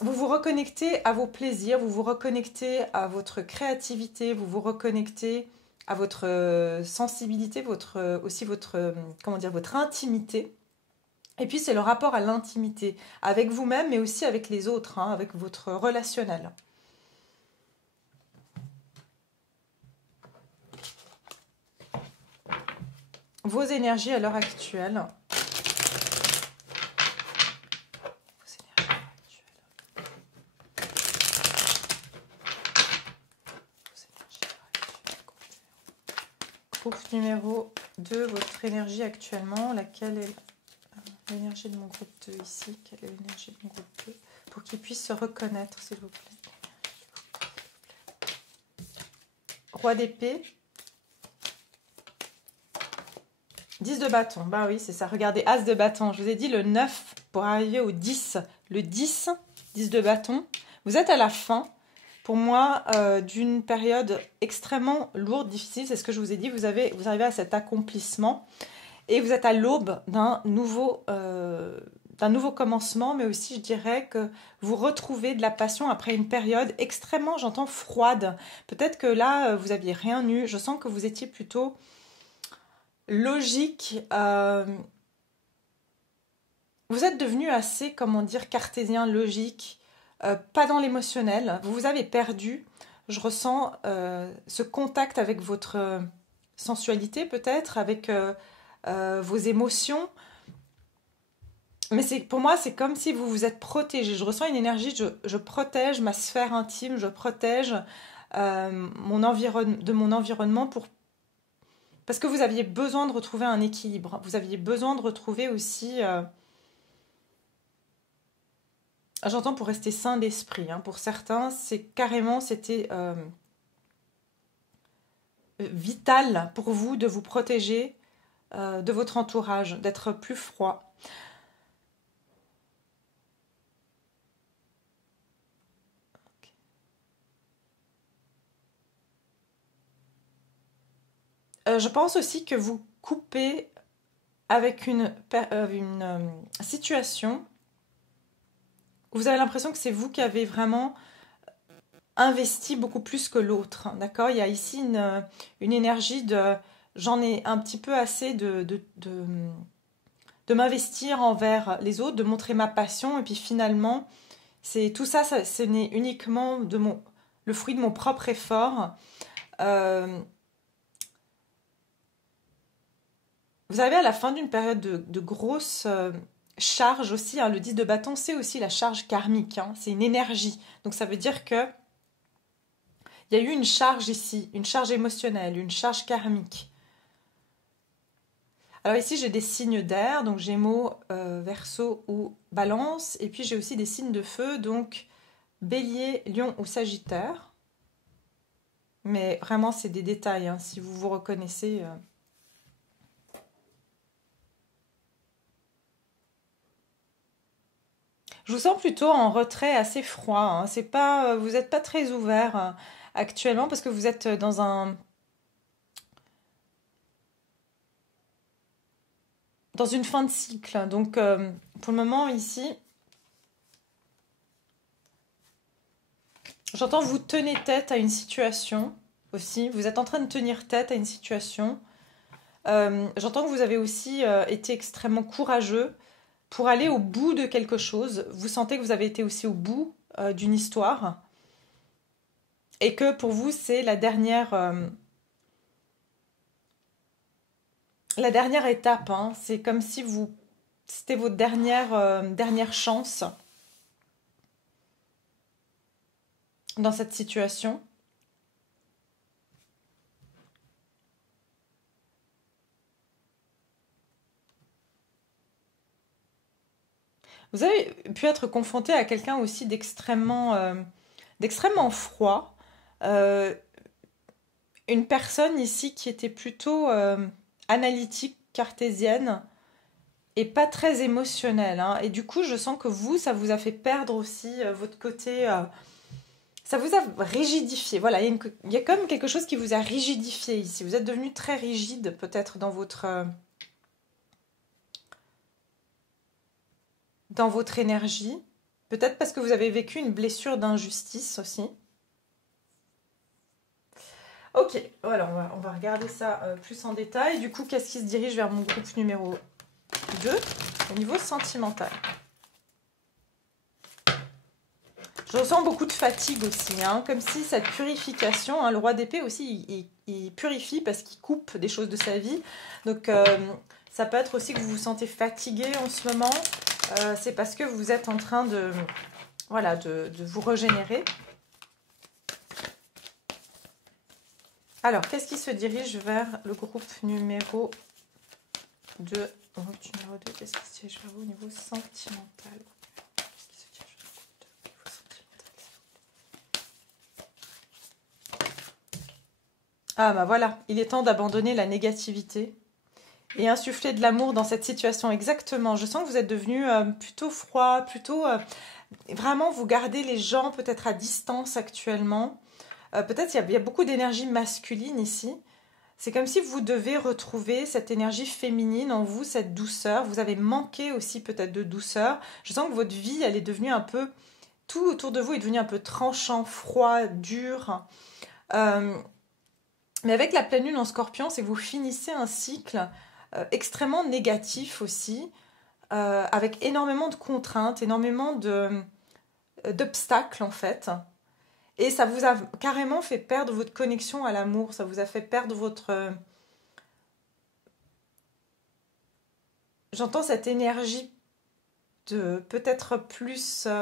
Vous vous reconnectez à vos plaisirs, vous vous reconnectez à votre créativité, vous vous reconnectez à votre sensibilité, aussi votre intimité. Et puis c'est le rapport à l'intimité, avec vous-même mais aussi avec les autres, hein, avec votre relationnel. Vos énergies à l'heure actuelle. Groupe numéro 2, votre énergie actuellement. Laquelle est l'énergie de mon groupe 2 ici? Quelle est l'énergie de mon groupe 2? Pour qu'il puisse se reconnaître, s'il vous plaît. Roi d'épée. 10 de bâton, bah oui, c'est ça. Regardez, As de bâton. Je vous ai dit le 9 pour arriver au 10. Le 10, 10 de bâton. Vous êtes à la fin, pour moi, d'une période extrêmement lourde, difficile. C'est ce que je vous ai dit. Vous arrivez à cet accomplissement. Et vous êtes à l'aube d'un nouveau commencement, mais aussi, je dirais, que vous retrouvez de la passion après une période extrêmement, j'entends, froide. Peut-être que là, vous n'aviez rien eu. Je sens que vous étiez plutôt logique. Vous êtes devenu assez, comment dire, cartésien, logique, pas dans l'émotionnel. Vous avez perdu, je ressens, ce contact avec votre sensualité peut-être, avec vos émotions. Mais pour moi, c'est comme si vous vous êtes protégé. Je ressens une énergie, je protège ma sphère intime, je protège mon environnement parce que vous aviez besoin de retrouver un équilibre. Vous aviez besoin de retrouver aussi... j'entends pour rester sain d'esprit. Hein. Pour certains, c'était vital pour vous de vous protéger de votre entourage, d'être plus froid. Je pense aussi que vous coupez avec une situation où vous avez l'impression que c'est vous qui avez vraiment investi beaucoup plus que l'autre. D'accord? Il y a ici une énergie de j'en ai un petit peu assez de m'investir envers les autres, de montrer ma passion, et puis finalement, tout ça, ce n'est uniquement le fruit de mon propre effort. Vous arrivez à la fin d'une période de grosse charge aussi. Hein. Le 10 de bâton, c'est aussi la charge karmique. Hein. C'est une énergie. Donc ça veut dire que il y a eu une charge ici, une charge émotionnelle, une charge karmique. Alors ici, j'ai des signes d'air, donc Gémeaux, Verseau ou Balance. Et puis j'ai aussi des signes de feu, donc Bélier, Lion ou Sagittaire. Mais vraiment, c'est des détails. Hein, si vous vous reconnaissez... Je vous sens plutôt en retrait assez froid. Hein. C'est pas, vous n'êtes pas très ouvert actuellement parce que vous êtes dans une fin de cycle. Donc, pour le moment, ici, j'entends vous tenez tête à une situation aussi. Vous êtes en train de tenir tête à une situation. J'entends que vous avez aussi été extrêmement courageux pour aller au bout de quelque chose. Vous sentez que vous avez été aussi au bout d'une histoire. Et que pour vous, c'est la dernière étape. Hein. C'est comme si c'était votre dernière chance dans cette situation. Vous avez pu être confronté à quelqu'un aussi d'extrêmement froid. Euh, une personne ici qui était plutôt analytique, cartésienne et pas très émotionnelle. Hein. Et du coup, je sens que ça vous a fait perdre aussi votre côté... ça vous a rigidifié. Voilà, il y a comme quelque chose qui vous a rigidifié ici. Vous êtes devenu très rigide peut-être dans votre énergie. Peut-être parce que vous avez vécu une blessure d'injustice aussi. Ok, voilà, on va regarder ça plus en détail. Du coup, qu'est-ce qui se dirige vers mon groupe numéro 2 au niveau sentimental? Je ressens beaucoup de fatigue aussi, hein, comme si cette purification, hein, le roi d'épée aussi, il purifie parce qu'il coupe des choses de sa vie. Donc, ça peut être aussi que vous vous sentez fatigué en ce moment. C'est parce que vous êtes en train de vous régénérer. Alors, qu'est-ce qui se dirige vers le groupe numéro 2? Le groupe numéro 2, qu'est-ce qui se dirige vers vous au niveau sentimental? Qu'est-ce qui se dirige vers le groupe 2 au niveau sentimental? Ah bah voilà, il est temps d'abandonner la négativité et insuffler de l'amour dans cette situation. Exactement. Je sens que vous êtes devenu plutôt froid, plutôt... vraiment, vous gardez les gens peut-être à distance actuellement. Peut-être il y a beaucoup d'énergie masculine ici. C'est comme si vous devez retrouver cette énergie féminine en vous, cette douceur. Vous avez manqué aussi peut-être de douceur. Je sens que votre vie, elle est devenue un peu... Tout autour de vous est devenu un peu tranchant, froid, dur. Euh, mais avec la pleine lune en Scorpion, c'est que vous finissez un cycle extrêmement négatif aussi, avec énormément de contraintes, énormément d'obstacles en fait. Et ça vous a carrément fait perdre votre connexion à l'amour, ça vous a fait perdre votre... j'entends cette énergie de peut-être plus... vous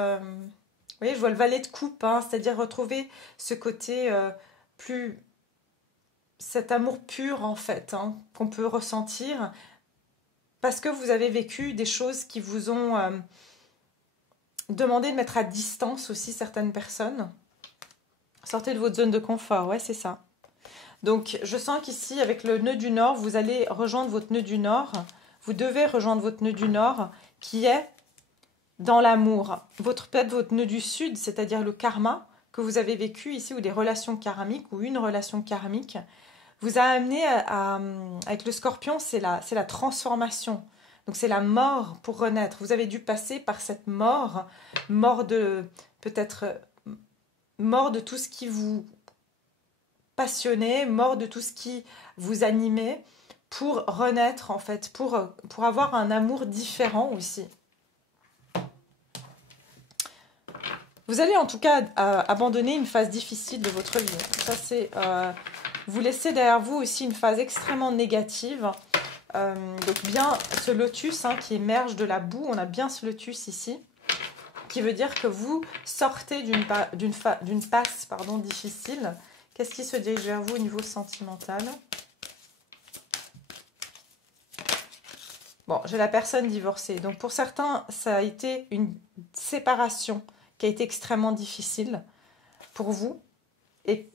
voyez, je vois le valet de coupe, hein, c'est-à-dire retrouver ce côté plus... cet amour pur en fait, hein, qu'on peut ressentir, parce que vous avez vécu des choses qui vous ont demandé de mettre à distance aussi certaines personnes. Sortez de votre zone de confort, ouais, c'est ça. Donc, je sens qu'ici, avec le nœud du Nord, vous allez rejoindre votre nœud du Nord. Vous devez rejoindre votre nœud du Nord, qui est dans l'amour. Peut-être votre nœud du Sud, c'est-à-dire le karma que vous avez vécu ici, ou des relations karmiques, ou une relation karmique, vous a amené avec le Scorpion, c'est la transformation. Donc, c'est la mort pour renaître. Vous avez dû passer par cette mort, mort de peut-être... mort de tout ce qui vous passionnait, mort de tout ce qui vous animait, pour renaître en fait, pour avoir un amour différent aussi. Vous allez en tout cas abandonner une phase difficile de votre vie. Ça c'est, vous laissez derrière vous aussi une phase extrêmement négative. Donc bien ce lotus hein, qui émerge de la boue, on a bien ce lotus ici, qui veut dire que vous sortez d'une passe difficile. Qu'est-ce qui se dirige vers vous au niveau sentimental? Bon, j'ai la personne divorcée. Donc pour certains, ça a été une séparation qui a été extrêmement difficile pour vous. Et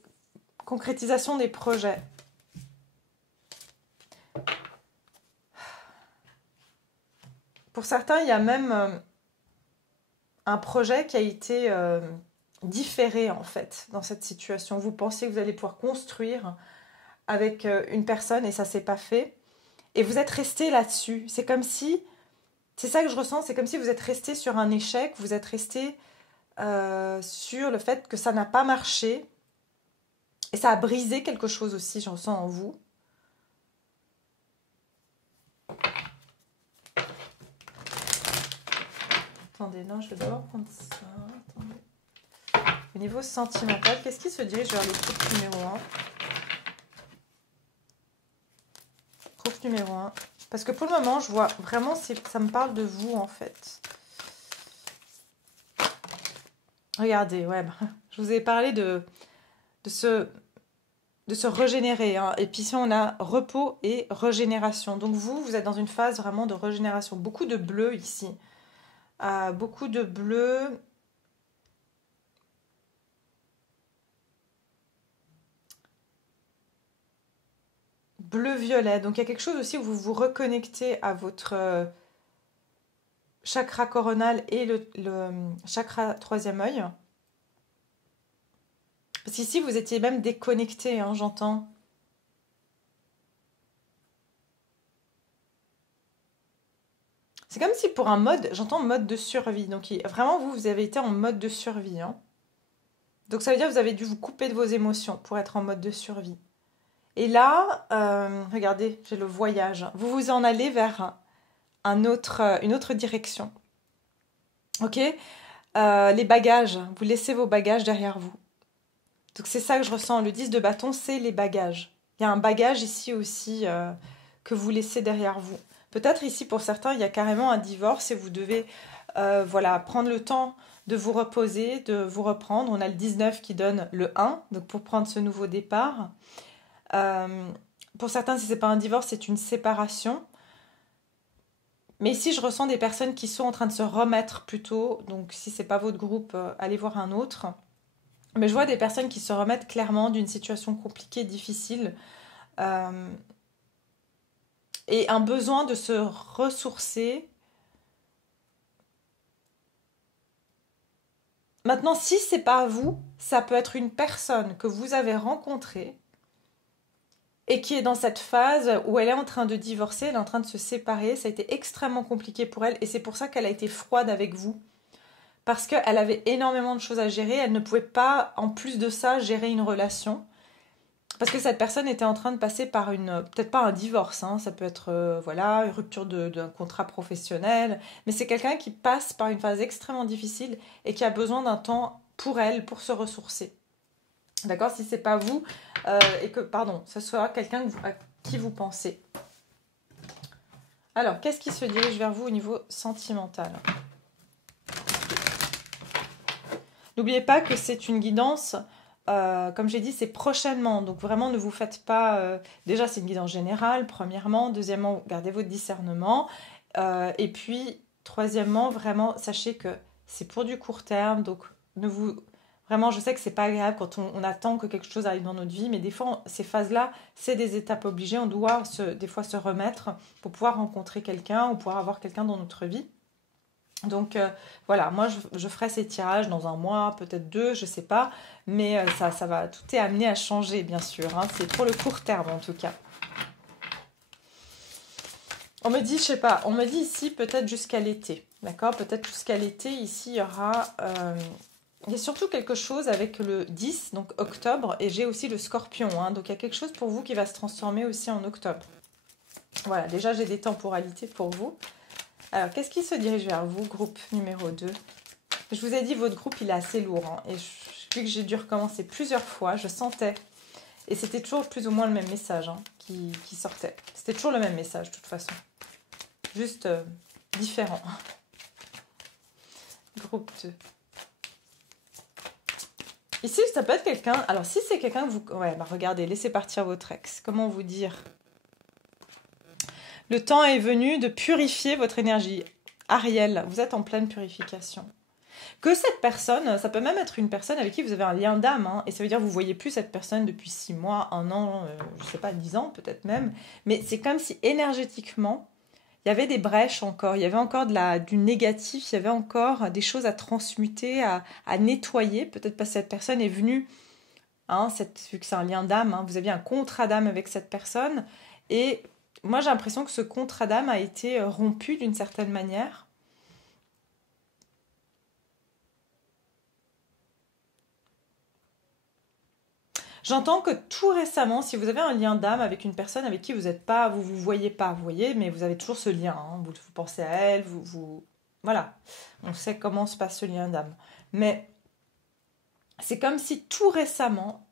concrétisation des projets. Pour certains, il y a même un projet qui a été différé en fait dans cette situation. Vous pensez que vous allez pouvoir construire avec une personne et ça ne s'est pas fait. Et vous êtes resté là-dessus. C'est comme si, c'est ça que je ressens, c'est comme si vous êtes resté sur un échec, vous êtes resté sur le fait que ça n'a pas marché. Et ça a brisé quelque chose aussi, je ressens en vous. Attendez, non, je vais d'abord prendre ça. Attendez. Au niveau sentimental, qu'est-ce qui se dirige vers le couple numéro 1? Couple numéro 1. Parce que pour le moment, je vois vraiment, ça me parle de vous en fait. Regardez, ouais, je vous ai parlé de se régénérer. Hein. Et puis ici, on a repos et régénération. Donc vous êtes dans une phase vraiment de régénération. Beaucoup de bleu ici. Beaucoup de bleu. Bleu-violet. Donc il y a quelque chose aussi où vous vous reconnectez à votre chakra coronal et le chakra troisième œil. Parce qu'ici, vous étiez même déconnecté, hein, j'entends. C'est comme si pour un mode, j'entends mode de survie. Donc vraiment, vous avez été en mode de survie. Hein. Donc ça veut dire que vous avez dû vous couper de vos émotions pour être en mode de survie. Et là, regardez, j'ai le voyage. Vous vous en allez vers une autre direction. Ok, les bagages, vous laissez vos bagages derrière vous. Donc c'est ça que je ressens. Le 10 de bâton, c'est les bagages. Il y a un bagage ici aussi que vous laissez derrière vous. Peut-être ici, pour certains, il y a carrément un divorce et vous devez voilà, prendre le temps de vous reposer, de vous reprendre. On a le 19 qui donne le 1, donc pour prendre ce nouveau départ. Pour certains, si ce n'est pas un divorce, c'est une séparation. Mais ici, je ressens des personnes qui sont en train de se remettre plutôt. Donc si ce n'est pas votre groupe, allez voir un autre. Mais je vois des personnes qui se remettent clairement d'une situation compliquée, difficile. et un besoin de se ressourcer. Maintenant, si c'est pas vous, ça peut être une personne que vous avez rencontrée et qui est dans cette phase où elle est en train de divorcer, elle est en train de se séparer. Ça a été extrêmement compliqué pour elle et c'est pour ça qu'elle a été froide avec vous. Parce qu'elle avait énormément de choses à gérer, elle ne pouvait pas, en plus de ça, gérer une relation. Parce que cette personne était en train de passer par peut-être pas un divorce, hein, ça peut être voilà, une rupture d'un contrat professionnel, mais c'est quelqu'un qui passe par une phase extrêmement difficile et qui a besoin d'un temps pour elle, pour se ressourcer. D'accord? Si c'est pas vous, et que, pardon, ce soit quelqu'un à qui vous pensez. Alors, qu'est-ce qui se dirige vers vous au niveau sentimental? N'oubliez pas que c'est une guidance. Comme j'ai dit, c'est prochainement. Donc vraiment, ne vous faites pas... déjà, c'est une guidance générale, premièrement. Deuxièmement, gardez votre discernement. Et puis, troisièmement, vraiment, sachez que c'est pour du court terme. Donc, ne vous... Vraiment, je sais que c'est pas agréable quand on attend que quelque chose arrive dans notre vie. Mais des fois, ces phases-là, c'est des étapes obligées. On doit des fois se remettre pour pouvoir rencontrer quelqu'un ou pouvoir avoir quelqu'un dans notre vie. Donc voilà, moi je ferai ces tirages dans un mois, peut-être 2, je sais pas, mais ça va, tout est amené à changer bien sûr, hein, c'est pour le court terme en tout cas. On me dit, je sais pas, on me dit ici peut-être jusqu'à l'été, d'accord? Peut-être jusqu'à l'été, ici il y aura, il y a surtout quelque chose avec le 10, donc octobre, et j'ai aussi le scorpion, hein, donc il y a quelque chose pour vous qui va se transformer aussi en octobre. Voilà, déjà j'ai des temporalités pour vous. Alors, qu'est-ce qui se dirige vers vous, groupe numéro 2? Je vous ai dit, votre groupe, il est assez lourd. Hein, et vu que j'ai dû recommencer plusieurs fois, je sentais. Et c'était toujours plus ou moins le même message hein, qui sortait. C'était toujours le même message, de toute façon. Juste différent. Groupe 2. Ici, ça peut être quelqu'un... Alors, si c'est quelqu'un que vous... Ouais, bah regardez, laissez partir votre ex. Comment vous dire? Le temps est venu de purifier votre énergie. Ariel, vous êtes en pleine purification. Que cette personne, ça peut même être une personne avec qui vous avez un lien d'âme, hein, et ça veut dire que vous ne voyez plus cette personne depuis 6 mois, 1 an, je ne sais pas, 10 ans peut-être même, mais c'est comme si énergétiquement, il y avait des brèches encore, il y avait encore du négatif, il y avait encore des choses à transmuter, à nettoyer, peut-être parce que cette personne est venue, hein, vu que c'est un lien d'âme, hein, vous aviez un contrat d'âme avec cette personne, et moi j'ai l'impression que ce contrat d'âme a été rompu d'une certaine manière. J'entends que tout récemment, si vous avez un lien d'âme avec une personne avec qui vous n'êtes pas, vous voyez pas, vous voyez, mais vous avez toujours ce lien, hein, vous pensez à elle, voilà, on sait comment se passe ce lien d'âme. Mais c'est comme si tout récemment,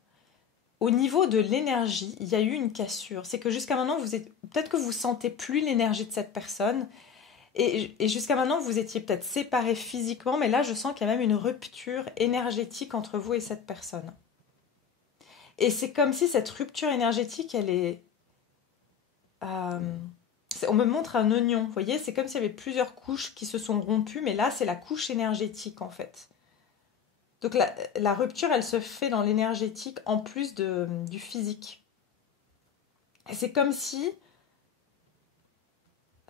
au niveau de l'énergie, il y a eu une cassure. C'est que jusqu'à maintenant, peut-être que vous sentez plus l'énergie de cette personne, et jusqu'à maintenant, vous étiez peut-être séparés physiquement, mais là, je sens qu'il y a même une rupture énergétique entre vous et cette personne. Et c'est comme si cette rupture énergétique, elle est... on me montre un oignon, vous voyez, c'est comme s'il y avait plusieurs couches qui se sont rompues, mais là, c'est la couche énergétique, en fait. Donc la rupture, elle se fait dans l'énergétique en plus du physique. Et c'est comme si...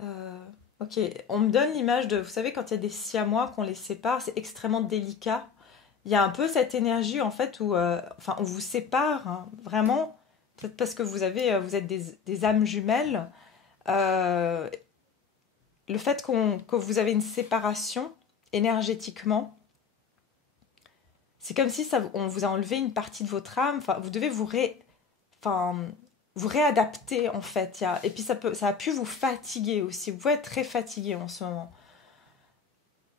ok, on me donne l'image de... Vous savez, quand il y a des siamois qu'on les sépare, c'est extrêmement délicat. Il y a un peu cette énergie en fait où on vous sépare hein, vraiment, peut-être parce que vous êtes des âmes jumelles. Le fait que vous avez une séparation énergétiquement, c'est comme si on vous a enlevé une partie de votre âme. Enfin, vous devez vous réadapter en fait. Et puis ça a pu vous fatiguer aussi. Vous pouvez être très fatigué en ce moment.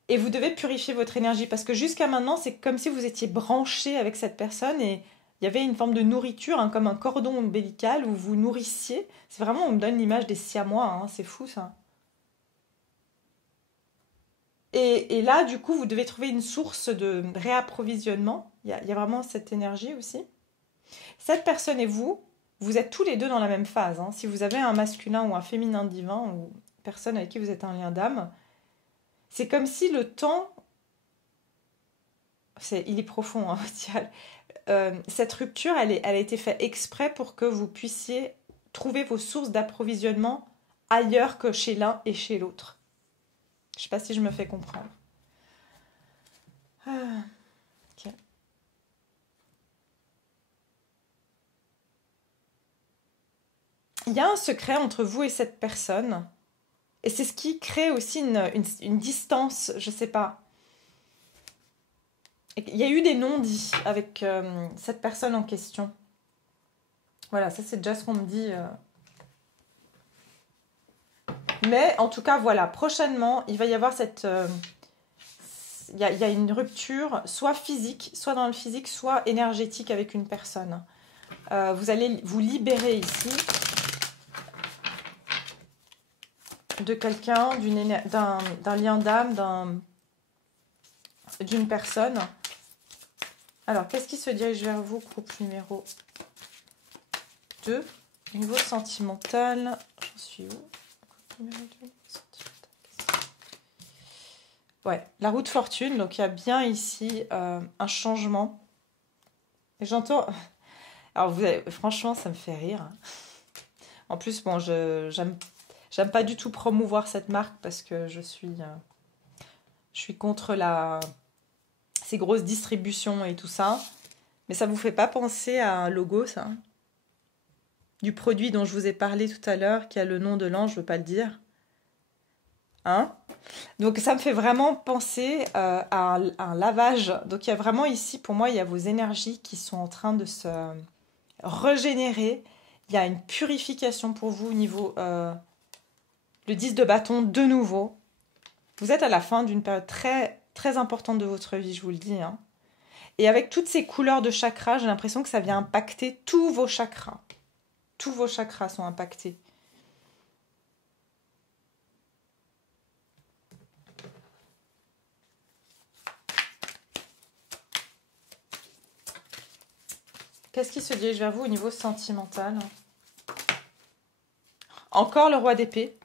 Et vous devez purifier votre énergie parce que jusqu'à maintenant, c'est comme si vous étiez branché avec cette personne et il y avait une forme de nourriture, hein, comme un cordon ombilical où vous nourrissiez. C'est vraiment, on me donne l'image des siamois, hein, c'est fou ça. Et là, du coup, vous devez trouver une source de réapprovisionnement. Il y a vraiment cette énergie aussi. Cette personne et vous êtes tous les deux dans la même phase. Hein. Si vous avez un masculin ou un féminin divin ou une personne avec qui vous êtes en lien d'âme, c'est comme si le temps, il est profond, hein, cette rupture, elle a été faite exprès pour que vous puissiez trouver vos sources d'approvisionnement ailleurs que chez l'un et chez l'autre. Je ne sais pas si je me fais comprendre. Ah, ok. Il y a un secret entre vous et cette personne. Et c'est ce qui crée aussi une distance, je ne sais pas. Il y a eu des non-dits avec cette personne en question. Voilà, ça c'est déjà ce qu'on me dit. Mais en tout cas, voilà, prochainement, il va y avoir cette... il y a une rupture, soit physique, soit dans le physique, soit énergétique avec une personne. Vous allez vous libérer ici de quelqu'un, d'un lien d'âme, d'une personne. Alors, qu'est-ce qui se dirige vers vous, groupe numéro 2? Niveau sentimental, j'en suis où? Numéro 2, sentimental. Ouais, la roue de fortune, donc il y a bien ici un changement. Et j'entends... Alors, franchement, ça me fait rire. En plus, bon, j'aime pas du tout promouvoir cette marque parce que je suis contre ces grosses distributions et tout ça. Mais ça vous fait pas penser à un logo, ça? Du produit dont je vous ai parlé tout à l'heure, qui a le nom de l'ange, je veux pas le dire. Hein? Donc ça me fait vraiment penser à un lavage. Donc il y a vraiment ici, pour moi, il y a vos énergies qui sont en train de se régénérer. Il y a une purification pour vous au niveau le 10 de bâton de nouveau. Vous êtes à la fin d'une période très, très importante de votre vie, je vous le dis. Hein. Et avec toutes ces couleurs de chakras, j'ai l'impression que ça vient impacter tous vos chakras. Tous vos chakras sont impactés. Qu'est-ce qui se dirige vers vous au niveau sentimental? Encore le roi d'épée.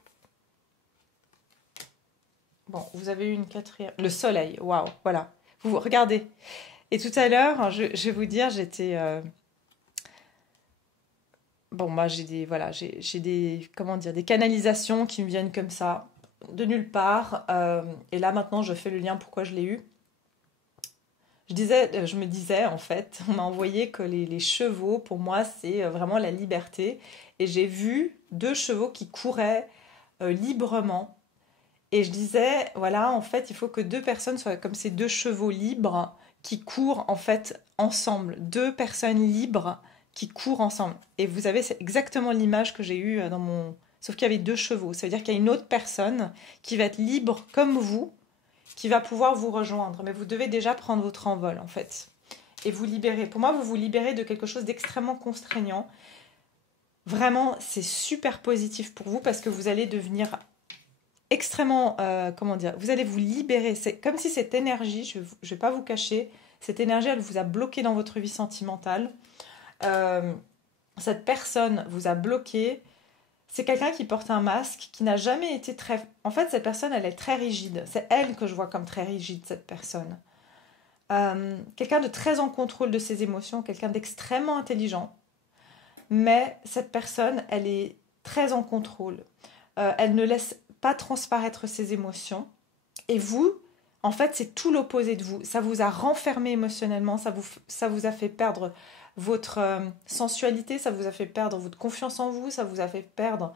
Bon, vous avez eu une quatrième... Le soleil, waouh, voilà. Vous regardez. Et tout à l'heure, je vais vous dire, j'étais... Bon, moi, j'ai des, comment dire, des canalisations qui me viennent comme ça, de nulle part. Et là, maintenant, je fais le lien pourquoi je l'ai eu. Je me disais, en fait, on m'a envoyé que les chevaux, pour moi, c'est vraiment la liberté. Et j'ai vu 2 chevaux qui couraient librement. Et je disais, voilà, en fait, il faut que 2 personnes soient comme ces 2 chevaux libres qui courent, en fait, ensemble. 2 personnes libres qui courent ensemble. Et vous avez c'est exactement l'image que j'ai eue dans mon... Sauf qu'il y avait 2 chevaux. Ça veut dire qu'il y a une autre personne qui va être libre comme vous, qui va pouvoir vous rejoindre. Mais vous devez déjà prendre votre envol, en fait. Et vous libérer. Pour moi, vous vous libérez de quelque chose d'extrêmement contraignant. Vraiment, c'est super positif pour vous parce que vous allez devenir extrêmement, comment dire, vous allez vous libérer. C'est comme si cette énergie, je ne vais pas vous cacher, cette énergie, elle vous a bloqué dans votre vie sentimentale. Cette personne vous a bloqué. C'est quelqu'un qui porte un masque, qui n'a jamais été très... En fait, cette personne, elle est très rigide. C'est elle que je vois comme très rigide, cette personne. Quelqu'un de très en contrôle de ses émotions, quelqu'un d'extrêmement intelligent. Mais cette personne, elle est très en contrôle. Elle ne laisse pas transparaître ses émotions. Et vous, en fait, c'est tout l'opposé de vous. Ça vous a renfermé émotionnellement, ça vous a fait perdre votre sensualité, ça vous a fait perdre votre confiance en vous, ça vous a fait perdre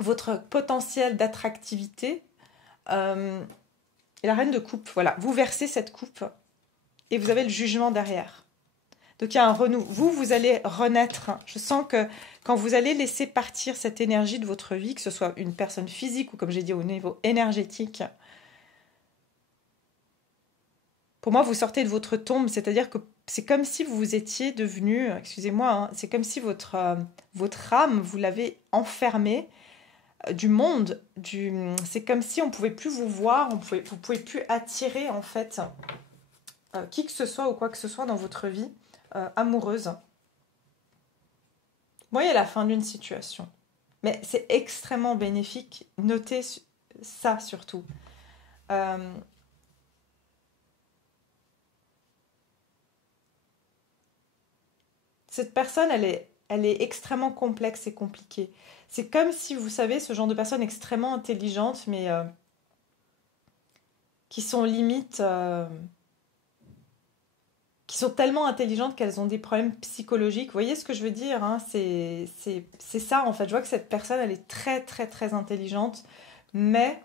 votre potentiel d'attractivité. Et la reine de coupe, voilà, vous versez cette coupe et vous avez le jugement derrière. Donc il y a un renouveau. Vous allez renaître. Je sens que quand vous allez laisser partir cette énergie de votre vie, que ce soit une personne physique ou comme j'ai dit au niveau énergétique, pour moi vous sortez de votre tombe, c'est-à-dire que c'est comme si vous étiez devenu, excusez-moi, hein, c'est comme si votre âme, vous l'avez enfermée du monde. C'est comme si on ne pouvait plus vous voir, vous ne pouvez plus attirer en fait qui que ce soit ou quoi que ce soit dans votre vie amoureuse. Vous voyez la fin d'une situation. Mais c'est extrêmement bénéfique. Notez ça surtout. Cette personne, elle est extrêmement complexe et compliquée. C'est comme si, vous savez, ce genre de personnes extrêmement intelligentes, mais qui sont limite... qui sont tellement intelligentes qu'elles ont des problèmes psychologiques. Vous voyez ce que je veux dire, hein? C'est ça, en fait. Je vois que cette personne, elle est très, très, très intelligente, mais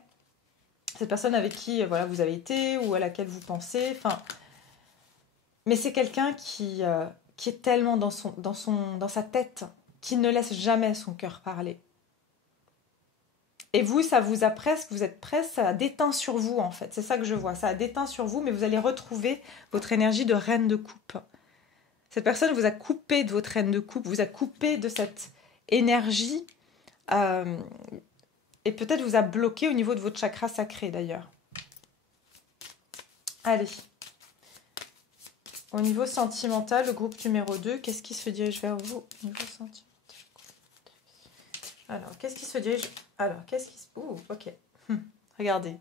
cette personne avec qui voilà, vous avez été ou à laquelle vous pensez, enfin... Mais c'est quelqu'un qui est tellement dans sa tête, qui ne laisse jamais son cœur parler. Et vous, ça vous a presque, vous êtes presque, ça a déteint sur vous en fait. C'est ça que je vois, ça a déteint sur vous, mais vous allez retrouver votre énergie de reine de coupe. Cette personne vous a coupé de votre reine de coupe, vous a coupé de cette énergie et peut-être vous a bloqué au niveau de votre chakra sacré d'ailleurs. Allez. Au niveau sentimental, le groupe numéro 2, qu'est-ce qui se dirige vers vous au niveau sentimental? Alors, qu'est-ce qui se dirige... Alors, qu'est-ce qui se... Ouh, ok. Regardez.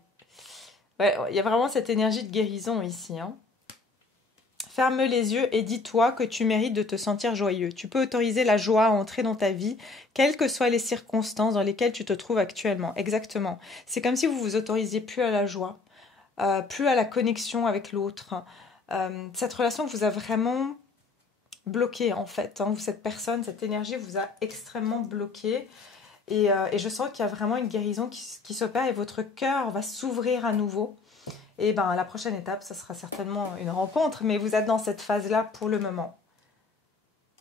Ouais, il y a vraiment cette énergie de guérison ici. Hein. Ferme les yeux et dis-toi que tu mérites de te sentir joyeux. Tu peux autoriser la joie à entrer dans ta vie, quelles que soient les circonstances dans lesquelles tu te trouves actuellement. Exactement. C'est comme si vous vous autorisiez plus à la joie, plus à la connexion avec l'autre. Cette relation vous a vraiment bloqué en fait. Hein. Cette personne, cette énergie vous a extrêmement bloqué. Et je sens qu'il y a vraiment une guérison qui s'opère et votre cœur va s'ouvrir à nouveau. Et ben, la prochaine étape, ça sera certainement une rencontre, mais vous êtes dans cette phase-là pour le moment.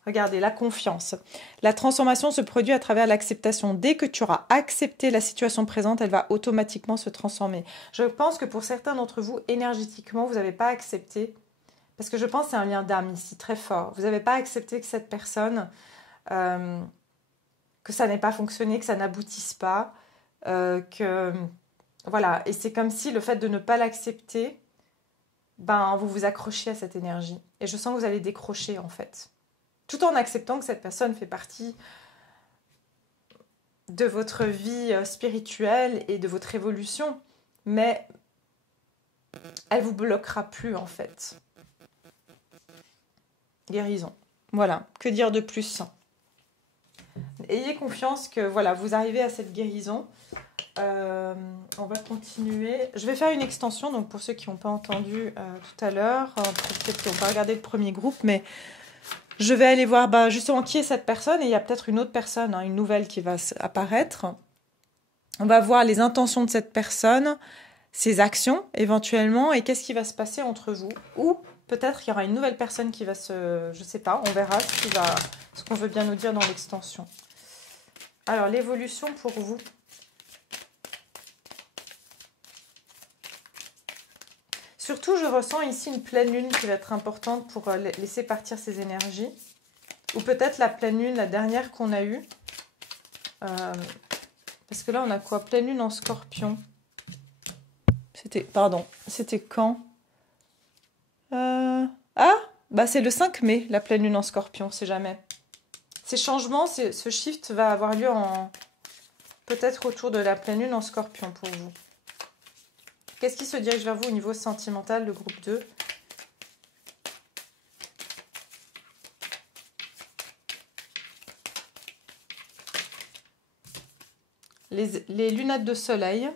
Regardez, la confiance. La transformation se produit à travers l'acceptation. Dès que tu auras accepté la situation présente, elle va automatiquement se transformer. Je pense que pour certains d'entre vous, énergétiquement, vous n'avez pas accepté, parce que je pense que c'est un lien d'âme ici, très fort. Vous n'avez pas accepté que cette personne... que ça n'ait pas fonctionné, que ça n'aboutisse pas, que... Voilà, et c'est comme si le fait de ne pas l'accepter, ben, vous vous accrochez à cette énergie. Et je sens que vous allez décrocher, en fait. Tout en acceptant que cette personne fait partie de votre vie spirituelle et de votre évolution. Mais elle vous bloquera plus, en fait. Guérison. Voilà, que dire de plus ? Ayez confiance que voilà, vous arrivez à cette guérison. On va continuer. Je vais faire une extension, donc pour ceux qui n'ont pas entendu tout à l'heure, peut-être qu'ils n'ont pas regardé le premier groupe, mais je vais aller voir justement qui est cette personne, et il y a peut-être une autre personne, hein, une nouvelle qui va apparaître. On va voir les intentions de cette personne, ses actions éventuellement, et qu'est-ce qui va se passer entre vous. Ou peut-être qu'il y aura une nouvelle personne qui va se... Je ne sais pas, on verra ce qu'on veut bien nous dire dans l'extension. Alors, l'évolution pour vous. Surtout, je ressens ici une pleine lune qui va être importante pour laisser partir ces énergies. Ou peut-être la pleine lune, la dernière qu'on a eue. Parce que là, on a quoi? Pleine lune en scorpion. C'était quand? C'est le 5 mai, la pleine lune en scorpion, c'est jamais. Ces changements, ce shift va avoir lieu peut-être autour de la pleine lune en scorpion pour vous. Qu'est-ce qui se dirige vers vous au niveau sentimental, le groupe 2? Les lunettes de soleil.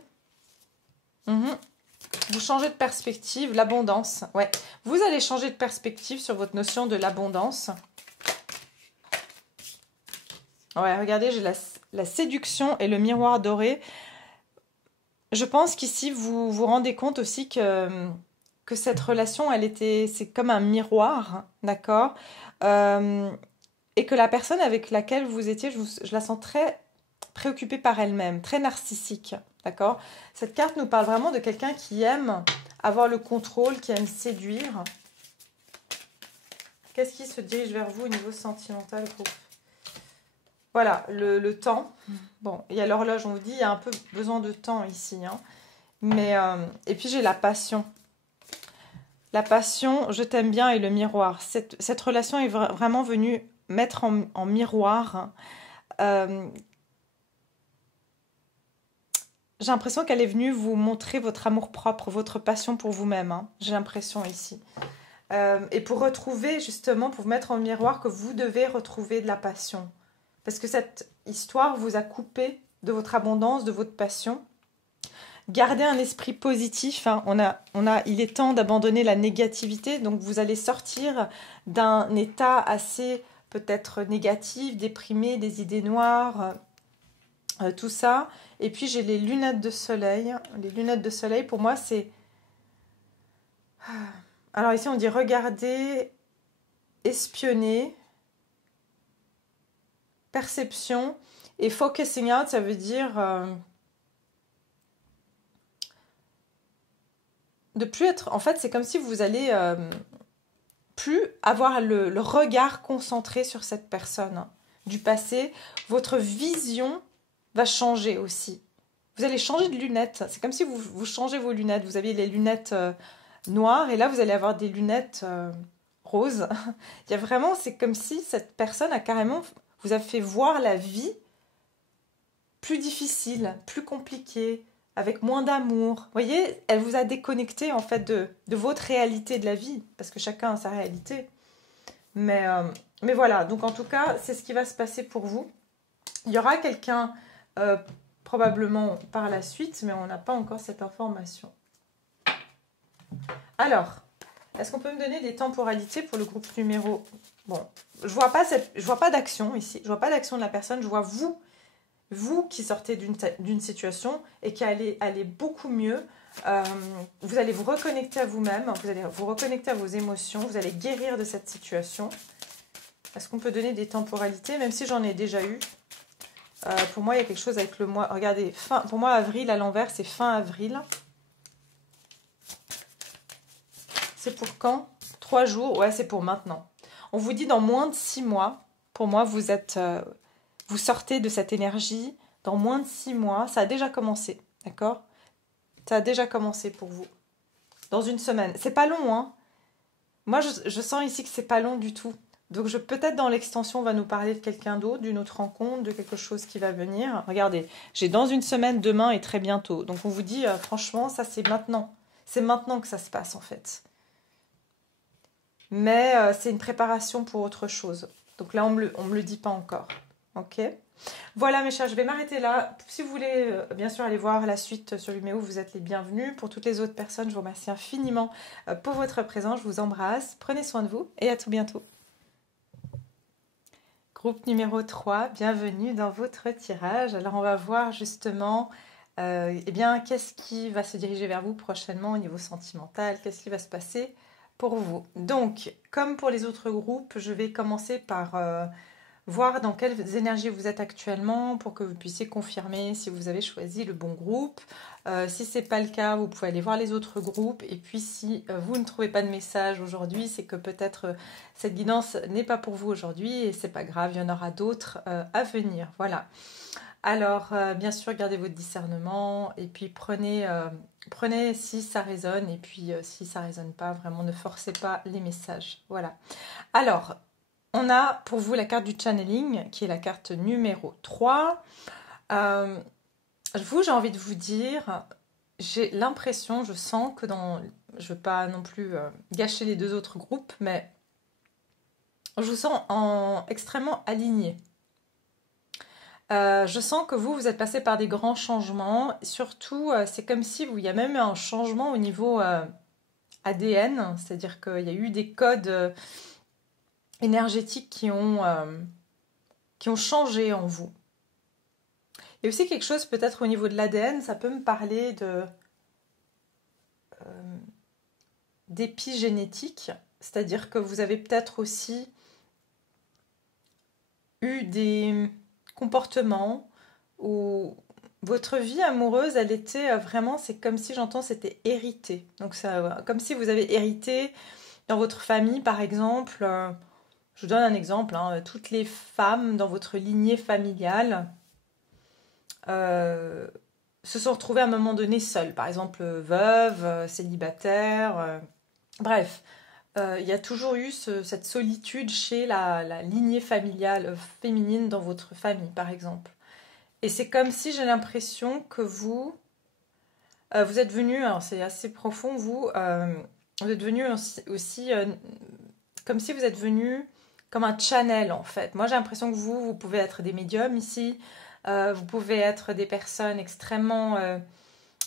Vous changez de perspective, l'abondance. Ouais, vous allez changer de perspective sur votre notion de l'abondance. Ouais, regardez, j'ai la séduction et le miroir doré. Je pense qu'ici, vous vous rendez compte aussi que cette relation, c'est comme un miroir, d'accord, et que la personne avec laquelle vous étiez, je la sens très préoccupée par elle-même, très narcissique, d'accord. Cette carte nous parle vraiment de quelqu'un qui aime avoir le contrôle, qui aime séduire. Qu'est-ce qui se dirige vers vous au niveau sentimental, groupe? Voilà, le temps. Bon, il y a l'horloge, on vous dit, il y a un peu besoin de temps ici. Hein. Mais, et puis j'ai la passion. La passion, je t'aime bien, et le miroir. Cette relation est vraiment venue mettre en miroir. J'ai l'impression qu'elle est venue vous montrer votre amour-propre, votre passion pour vous-même. Hein. J'ai l'impression ici. Et pour vous mettre en miroir que vous devez retrouver de la passion. Parce que histoire vous a coupé de votre abondance, de votre passion. Gardez un esprit positif, hein. Il est temps d'abandonner la négativité, donc vous allez sortir d'un état assez peut-être négatif, déprimé, des idées noires, tout ça. Et puis j'ai les lunettes de soleil. Les lunettes de soleil, pour moi, c'est... Alors ici, on dit regarder, espionner, perception. Et focusing out, ça veut dire de plus être... En fait, c'est comme si vous allez plus avoir le regard concentré sur cette personne du passé. Votre vision va changer aussi. Vous allez changer de lunettes. C'est comme si vous changez vos lunettes. Vous aviez les lunettes noires et là, vous allez avoir des lunettes roses. Il y a vraiment... C'est comme si cette personne a carrément... vous a fait voir la vie plus difficile, plus compliquée, avec moins d'amour. Vous voyez, elle vous a déconnecté en fait de votre réalité de la vie, parce que chacun a sa réalité. Mais voilà, donc en tout cas, c'est ce qui va se passer pour vous. Il y aura quelqu'un probablement par la suite, mais on n'a pas encore cette information. Alors, est-ce qu'on peut me donner des temporalités pour le groupe numéro... Bon, je vois pas d'action ici, je vois pas d'action de la personne, je vois vous qui sortez d'une situation et qui allez aller beaucoup mieux. Vous allez vous reconnecter à vous-même, vous allez vous reconnecter à vos émotions, vous allez guérir de cette situation. Est-ce qu'on peut donner des temporalités, même si j'en ai déjà eu? Pour moi, il y a quelque chose avec le mois. Regardez, pour moi, avril à l'envers, c'est fin avril. C'est pour quand? 3 jours, ouais, c'est pour maintenant. On vous dit dans moins de 6 mois, pour moi, vous sortez de cette énergie. Dans moins de 6 mois, ça a déjà commencé, d'accord? Ça a déjà commencé pour vous. Dans une semaine. C'est pas long, hein? Moi, je sens ici que c'est pas long du tout. Donc, peut-être dans l'extension, on va nous parler de quelqu'un d'autre, d'une autre rencontre, de quelque chose qui va venir. Regardez, j'ai dans une semaine, demain et très bientôt. Donc, on vous dit, franchement, ça, c'est maintenant. C'est maintenant que ça se passe, en fait. Mais c'est une préparation pour autre chose. Donc là, on me le dit pas encore. Ok? Voilà mes chers, je vais m'arrêter là. Si vous voulez bien sûr aller voir la suite sur Lumeo, vous êtes les bienvenus. Pour toutes les autres personnes, je vous remercie infiniment pour votre présence. Je vous embrasse. Prenez soin de vous et à tout bientôt. Groupe numéro 3, bienvenue dans votre tirage. Alors on va voir justement eh bien, qu'est-ce qui va se diriger vers vous prochainement au niveau sentimental, qu'est-ce qui va se passer pour vous. Donc, comme pour les autres groupes, je vais commencer par voir dans quelles énergies vous êtes actuellement pour que vous puissiez confirmer si vous avez choisi le bon groupe. Si ce n'est pas le cas, vous pouvez aller voir les autres groupes. Et puis si vous ne trouvez pas de message aujourd'hui, c'est que peut-être cette guidance n'est pas pour vous aujourd'hui et c'est pas grave, il y en aura d'autres à venir. Voilà. Alors, bien sûr, gardez votre discernement et puis prenez si ça résonne et puis si ça résonne pas, vraiment ne forcez pas les messages. Voilà. Alors, on a pour vous la carte du channeling qui est la carte numéro 3. J'ai envie de vous dire, j'ai l'impression, je sens que je ne veux pas non plus gâcher les deux autres groupes, mais je vous sens extrêmement aligné. Je sens que vous êtes passé par des grands changements. Surtout, c'est comme si il y a même eu un changement au niveau ADN, c'est-à-dire qu'il y a eu des codes énergétiques qui ont changé en vous. Il y a aussi quelque chose peut-être au niveau de l'ADN, ça peut me parler d'épigénétique, c'est-à-dire que vous avez peut-être aussi eu des comportements où votre vie amoureuse, elle était vraiment, c'est comme si j'entends, c'était hérité. Donc ça, comme si vous avez hérité dans votre famille, par exemple, je vous donne un exemple, hein, toutes les femmes dans votre lignée familiale se sont retrouvées à un moment donné seules, par exemple veuves, célibataires, bref. Il y a toujours eu cette solitude chez la lignée familiale féminine dans votre famille, par exemple. Et c'est comme si j'ai l'impression que vous êtes venu, alors c'est assez profond, vous êtes venu aussi comme si vous êtes venu comme un channel en fait. Moi j'ai l'impression que vous pouvez être des médiums ici, vous pouvez être des personnes extrêmement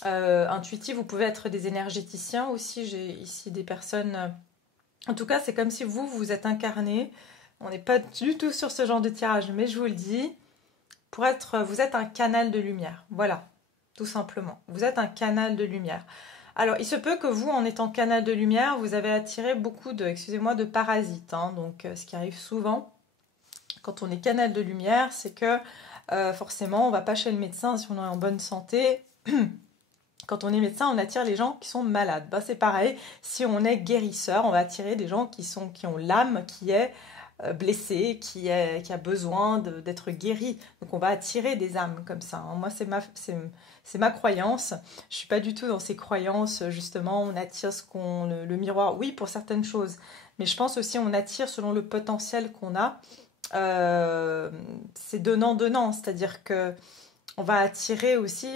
intuitives, vous pouvez être des énergéticiens aussi. J'ai ici des personnes... En tout cas c'est comme si vous êtes incarné. On n'est pas du tout sur ce genre de tirage, mais je vous le dis, vous êtes un canal de lumière. Voilà, tout simplement. Vous êtes un canal de lumière. Alors, il se peut que vous, en étant canal de lumière, vous avez attiré beaucoup de, excusez-moi, de parasites. Hein. Donc, ce qui arrive souvent quand on est canal de lumière, c'est que forcément, on ne va pas chez le médecin si on est en bonne santé. Quand on est médecin, on attire les gens qui sont malades. Ben, c'est pareil, si on est guérisseur, on va attirer des gens qui ont l'âme qui est blessée, qui a besoin d'être guérie. Donc on va attirer des âmes comme ça. Hein. Moi, c'est ma croyance. Je suis pas du tout dans ces croyances, justement, on attire le miroir. Oui, pour certaines choses. Mais je pense aussi on attire selon le potentiel qu'on a. C'est donnant-donnant. C'est-à-dire que on va attirer aussi,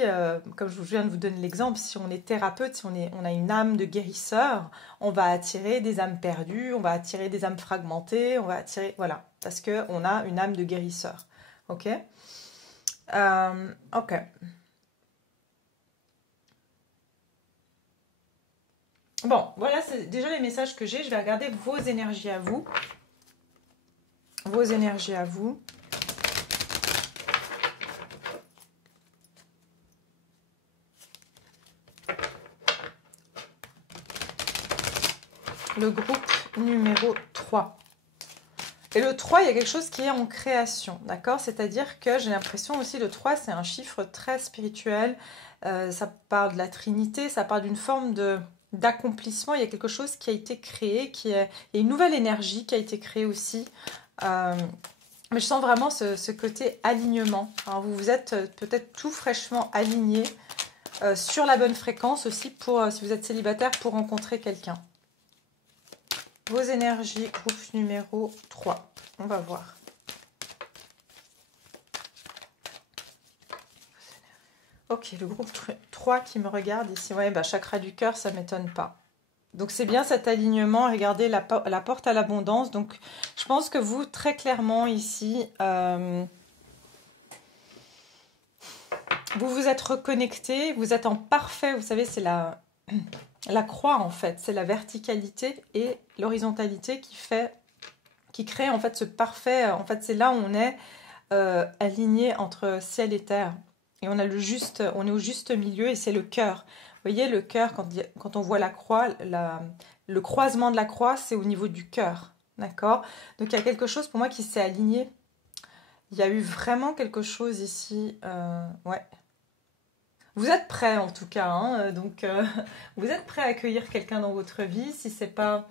comme je viens de vous donner l'exemple, si on est thérapeute, si on a une âme de guérisseur, on va attirer des âmes perdues, on va attirer des âmes fragmentées, on va attirer, voilà, parce qu'on a une âme de guérisseur. Ok. Ok. Bon, voilà, c'est déjà les messages que j'ai. Je vais regarder vos énergies à vous. Vos énergies à vous. Le groupe numéro 3. Et le 3, il y a quelque chose qui est en création, d'accord? C'est-à-dire que j'ai l'impression aussi, le 3, c'est un chiffre très spirituel. Ça parle de la Trinité, ça parle d'une forme d'accomplissement. Il y a quelque chose qui a été créé, il y a une nouvelle énergie qui a été créée aussi. Mais je sens vraiment ce côté alignement. Alors vous êtes peut-être tout fraîchement aligné sur la bonne fréquence aussi, si vous êtes célibataire, pour rencontrer quelqu'un. Vos énergies, groupe numéro 3. On va voir. Ok, le groupe 3 qui me regarde ici. Ouais, bah, chakra du cœur, ça ne m'étonne pas. Donc c'est bien cet alignement. Regardez la porte à l'abondance. Donc je pense que vous, très clairement ici, vous vous êtes reconnecté. Vous êtes en parfait, vous savez, c'est la croix en fait. C'est la verticalité et l'horizontalité qui crée en fait ce parfait. En fait, c'est là où on est aligné entre ciel et terre. Et on est au juste milieu et c'est le cœur. Vous voyez, le cœur, quand on voit la croix, le croisement de la croix, c'est au niveau du cœur. D'accord? Donc il y a quelque chose pour moi qui s'est aligné. Il y a eu vraiment quelque chose ici. Ouais. Vous êtes prêts en tout cas. Hein, donc vous êtes prêts à accueillir quelqu'un dans votre vie. Si ce n'est pas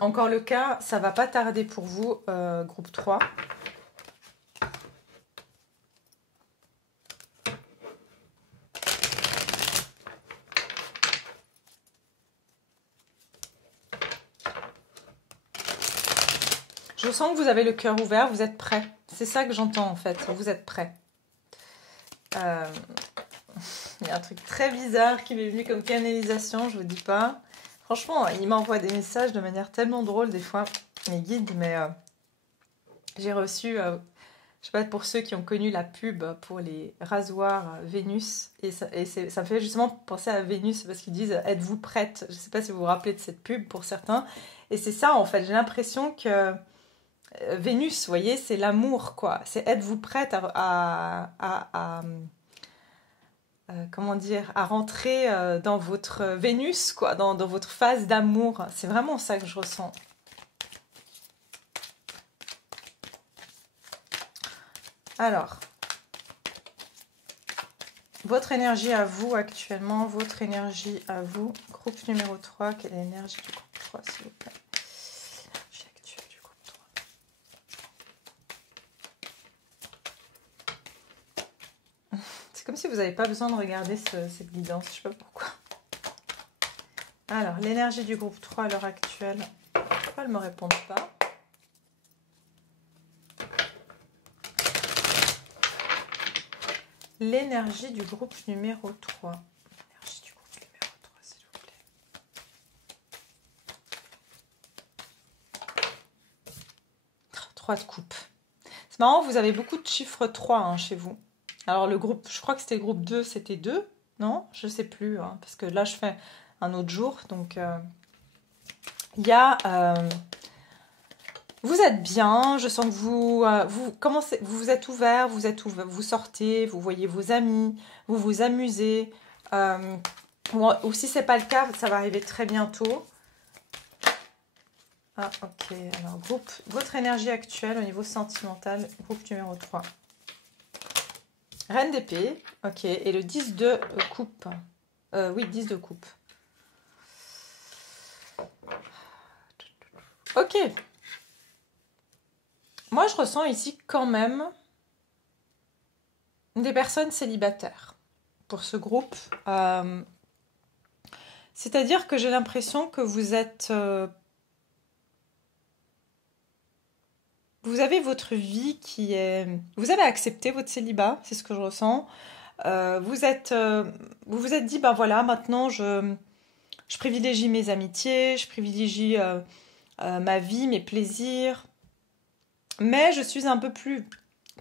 encore le cas, ça ne va pas tarder pour vous, groupe 3. Je sens que vous avez le cœur ouvert, vous êtes prêts. C'est ça que j'entends en fait, vous êtes prêts. Il y a un truc très bizarre qui m'est venu comme canalisation, je vous dis pas. Franchement, il m'envoie des messages de manière tellement drôle des fois, mes guides, mais j'ai reçu, je sais pas, pour ceux qui ont connu la pub pour les rasoirs Vénus, et ça me fait justement penser à Vénus parce qu'ils disent « Êtes-vous prête ?» Je sais pas si vous vous rappelez de cette pub pour certains. Et c'est ça en fait, j'ai l'impression que Vénus, vous voyez, c'est l'amour, quoi. C'est êtes-vous prête comment dire, à rentrer dans votre Vénus, quoi, dans votre phase d'amour. C'est vraiment ça que je ressens. Alors, votre énergie à vous actuellement, votre énergie à vous, groupe numéro 3, quelle est l'énergie du groupe 3, s'il vous plaît? Comme si vous n'avez pas besoin de regarder cette guidance, je ne sais pas pourquoi. Alors, l'énergie du groupe 3 à l'heure actuelle, pourquoi elle ne me répond pas? L'énergie du groupe numéro 3. L'énergie du groupe numéro 3, s'il vous plaît. 3 de coupe. C'est marrant, vous avez beaucoup de chiffres 3 hein, chez vous. Alors le groupe, je crois que c'était le groupe 2, c'était 2. Non, je sais plus, hein, parce que là je fais un autre jour. Donc il y a... vous êtes bien, je sens que vous commencez, vous êtes ouvert, vous sortez, vous voyez vos amis, vous vous amusez. Ou si ce n'est pas le cas, ça va arriver très bientôt. Ah, ok. Alors, groupe, votre énergie actuelle au niveau sentimental, groupe numéro 3. Reine d'épée, ok. Et le 10 de coupe. Oui, 10 de coupe. Ok. Moi, je ressens ici quand même des personnes célibataires pour ce groupe. C'est-à-dire que j'ai l'impression que vous êtes... vous avez votre vie qui est... Vous avez accepté votre célibat, c'est ce que je ressens. Vous vous êtes dit, ben voilà, maintenant je privilégie mes amitiés, je privilégie ma vie, mes plaisirs. Mais je suis un peu plus...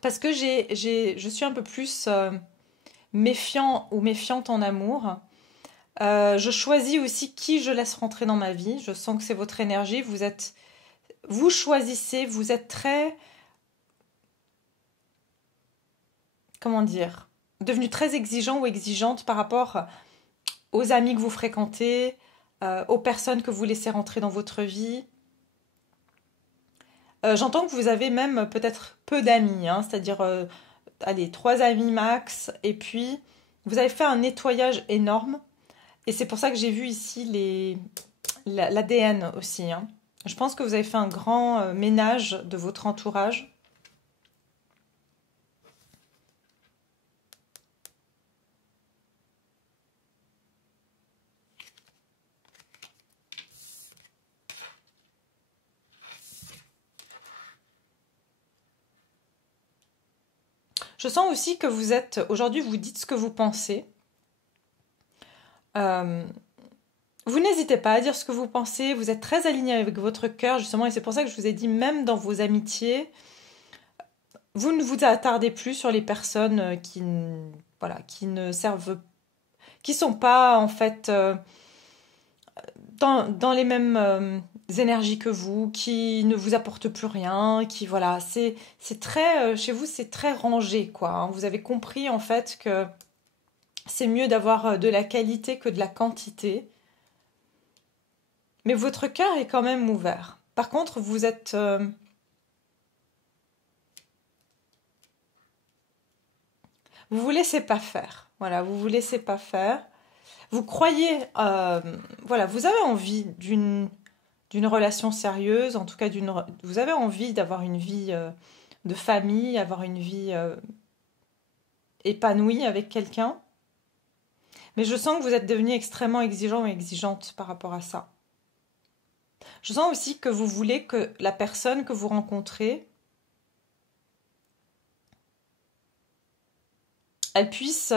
Parce que je suis un peu plus méfiant ou méfiante en amour. Je choisis aussi qui je laisse rentrer dans ma vie. Je sens que c'est votre énergie. Vous choisissez, vous êtes très... Comment dire? Devenu très exigeant ou exigeante par rapport aux amis que vous fréquentez, aux personnes que vous laissez rentrer dans votre vie. J'entends que vous avez même peut-être peu d'amis, hein, c'est-à-dire, allez, 3 amis max, et puis vous avez fait un nettoyage énorme. Et c'est pour ça que j'ai vu ici l'ADN aussi. Hein. Je pense que vous avez fait un grand ménage de votre entourage. Je sens aussi que vous êtes... Aujourd'hui, vous dites ce que vous pensez. Vous n'hésitez pas à dire ce que vous pensez. Vous êtes très aligné avec votre cœur, justement. Et c'est pour ça que je vous ai dit, même dans vos amitiés, vous ne vous attardez plus sur les personnes voilà, qui ne servent... qui sont pas, en fait, dans les mêmes énergies que vous, qui ne vous apportent plus rien, qui, voilà, c'est très... chez vous, c'est très rangé, quoi. Hein. Vous avez compris, en fait, que c'est mieux d'avoir de la qualité que de la quantité. Mais votre cœur est quand même ouvert. Par contre, vous êtes... vous vous laissez pas faire. Voilà, vous vous laissez pas faire. Vous croyez... voilà, vous avez envie d'une relation sérieuse, en tout cas, vous avez envie d'avoir une vie de famille, avoir une vie épanouie avec quelqu'un. Mais je sens que vous êtes devenu extrêmement exigeant et exigeante par rapport à ça. Je sens aussi que vous voulez que la personne que vous rencontrez, elle puisse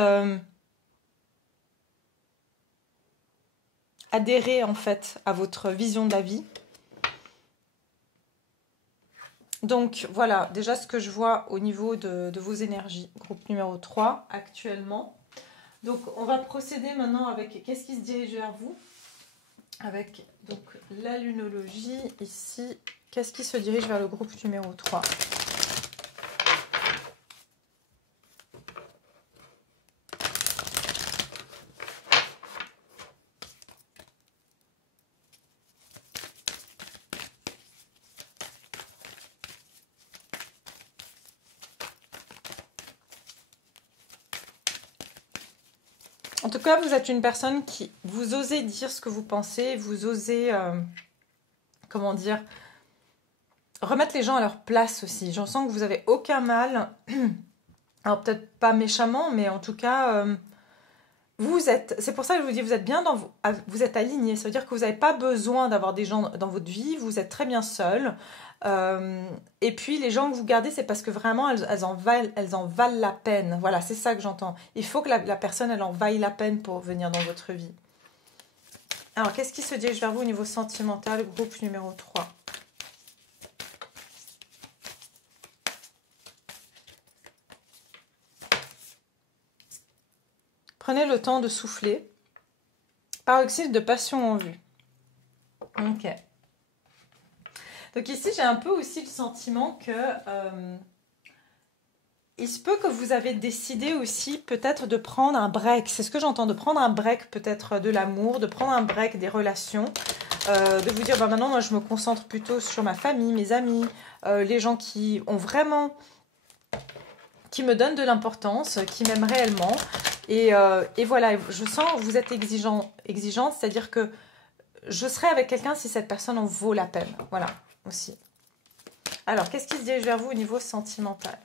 adhérer en fait à votre vision de la vie. Donc voilà, déjà ce que je vois au niveau de vos énergies, groupe numéro 3 actuellement. Donc on va procéder maintenant avec qu'est-ce qui se dirige vers vous. Avec donc la lunologie ici, qu'est-ce qui se dirige vers le groupe numéro 3? En tout cas, vous êtes une personne qui... Vous osez dire ce que vous pensez, vous osez... comment dire, remettre les gens à leur place aussi. J'en sens que vous avez aucun mal, alors peut-être pas méchamment, mais en tout cas, c'est pour ça que je vous dis, vous êtes bien vous êtes aligné. Ça veut dire que vous n'avez pas besoin d'avoir des gens dans votre vie, vous êtes très bien seul. Et puis les gens que vous gardez, c'est parce que vraiment elles en valent la peine. Voilà, c'est ça que j'entends. Il faut que la personne, elle en vaille la peine pour venir dans votre vie. Alors, qu'est-ce qui se dirige vers vous au niveau sentimental, groupe numéro 3? Prenez le temps de souffler. Paroxysme de passion en vue. Ok. Donc ici, j'ai un peu aussi le sentiment que il se peut que vous avez décidé aussi peut-être de prendre un break. C'est ce que j'entends, de prendre un break peut-être de l'amour, de prendre un break des relations, de vous dire bah, maintenant, moi, je me concentre plutôt sur ma famille, mes amis, les gens qui ont vraiment, qui me donnent de l'importance, qui m'aiment réellement. Et voilà, je sens que vous êtes exigeante, c'est-à-dire que je serai avec quelqu'un si cette personne en vaut la peine. Voilà, aussi. Alors, qu'est-ce qui se dirige vers vous au niveau sentimental?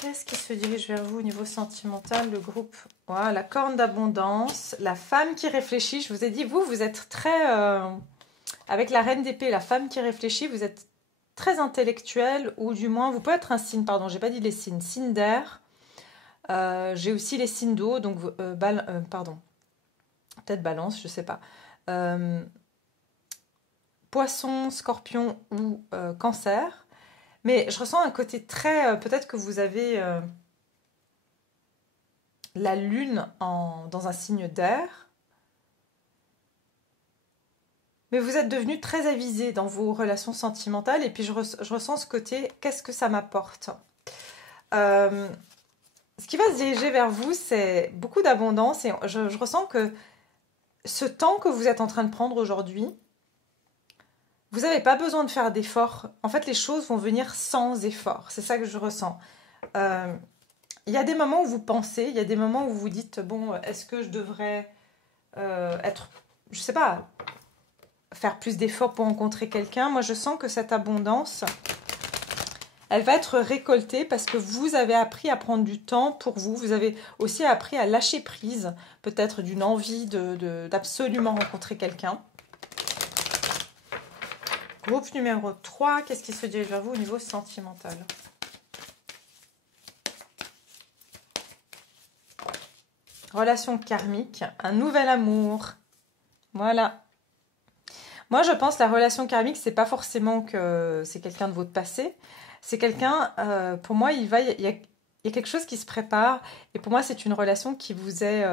Qu'est-ce qui se dirige vers vous au niveau sentimental? Le groupe, voilà, la corne d'abondance, la femme qui réfléchit. Je vous ai dit, vous êtes très... avec la reine d'épée, la femme qui réfléchit, vous êtes très intellectuel, ou du moins, vous pouvez être un signe, pardon, j'ai pas dit les signes, signe d'air. J'ai aussi les signes d'eau, donc pardon, peut-être balance, je sais pas. Poisson, scorpion ou cancer. Mais je ressens un côté très... peut-être que vous avez la lune dans un signe d'air. Mais vous êtes devenu très avisé dans vos relations sentimentales. Et puis je ressens ce côté, qu'est-ce que ça m'apporte? Ce qui va se diriger vers vous, c'est beaucoup d'abondance. Et je ressens que ce temps que vous êtes en train de prendre aujourd'hui, vous n'avez pas besoin de faire d'efforts. En fait, les choses vont venir sans effort. C'est ça que je ressens. Il y a des moments où vous pensez, il y a des moments où vous vous dites, bon, est-ce que je devrais être, je sais pas, faire plus d'efforts pour rencontrer quelqu'un? Moi, je sens que cette abondance, elle va être récoltée parce que vous avez appris à prendre du temps pour vous. Vous avez aussi appris à lâcher prise, peut-être d'une envie d'absolument rencontrer quelqu'un. Groupe numéro 3, qu'est-ce qui se dirige vers vous au niveau sentimental? Relation karmique, un nouvel amour. Voilà. Moi, je pense que la relation karmique, c'est pas forcément que c'est quelqu'un de votre passé. C'est quelqu'un, pour moi, il y a quelque chose qui se prépare. Et pour moi, c'est une relation qui vous est,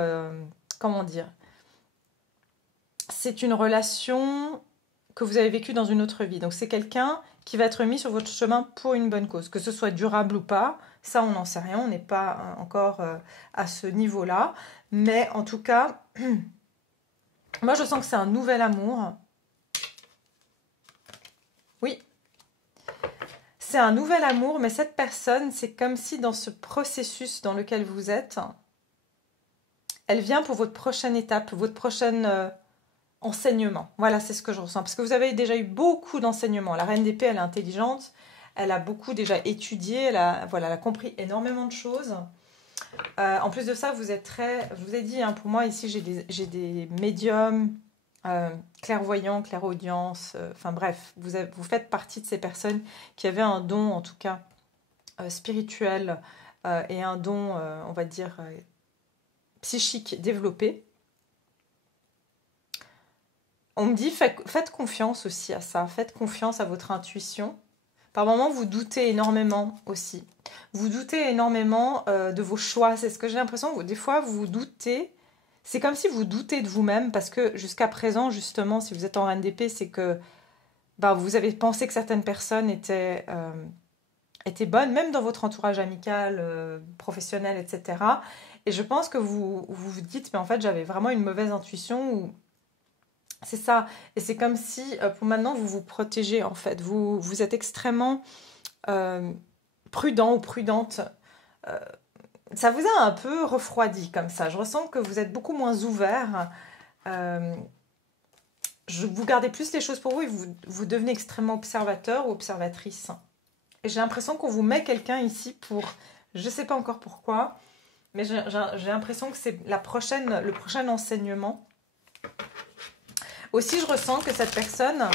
comment dire? C'est une relation que vous avez vécue dans une autre vie. Donc, c'est quelqu'un qui va être mis sur votre chemin pour une bonne cause. Que ce soit durable ou pas, ça, on n'en sait rien. On n'est pas encore à ce niveau-là. Mais en tout cas, moi, je sens que c'est un nouvel amour. Oui, c'est un nouvel amour, mais cette personne, c'est comme si dans ce processus dans lequel vous êtes, elle vient pour votre prochaine étape, votre prochain enseignement. Voilà, c'est ce que je ressens. Parce que vous avez déjà eu beaucoup d'enseignements. La reine d'épée, elle est intelligente, elle a beaucoup déjà étudié, elle a compris énormément de choses. En plus de ça, vous êtes très... Je vous ai dit, hein, pour moi, ici, j'ai des médiums... clairvoyant, clairaudience, enfin bref, vous faites partie de ces personnes qui avaient un don, en tout cas, spirituel et un don, on va dire, psychique développé. On me dit, faites confiance aussi à ça, faites confiance à votre intuition. Par moments, vous doutez énormément aussi. Vous doutez énormément de vos choix, c'est ce que j'ai l'impression, des fois, vous doutez. C'est comme si vous doutez de vous-même parce que jusqu'à présent, justement, si vous êtes en reine d'épée, c'est que vous avez pensé que certaines personnes étaient bonnes, même dans votre entourage amical, professionnel, etc. Et je pense que vous vous dites, mais en fait, j'avais vraiment une mauvaise intuition ou c'est ça. Et c'est comme si, pour maintenant, vous vous protégez, en fait. Vous êtes extrêmement prudent ou prudente. Ça vous a un peu refroidi comme ça. Je ressens que vous êtes beaucoup moins ouvert. Vous gardez plus les choses pour vous et vous devenez extrêmement observateur ou observatrice. Et j'ai l'impression qu'on vous met quelqu'un ici pour... Je ne sais pas encore pourquoi, mais j'ai l'impression que c'est le prochain enseignement. Aussi, je ressens que cette personne...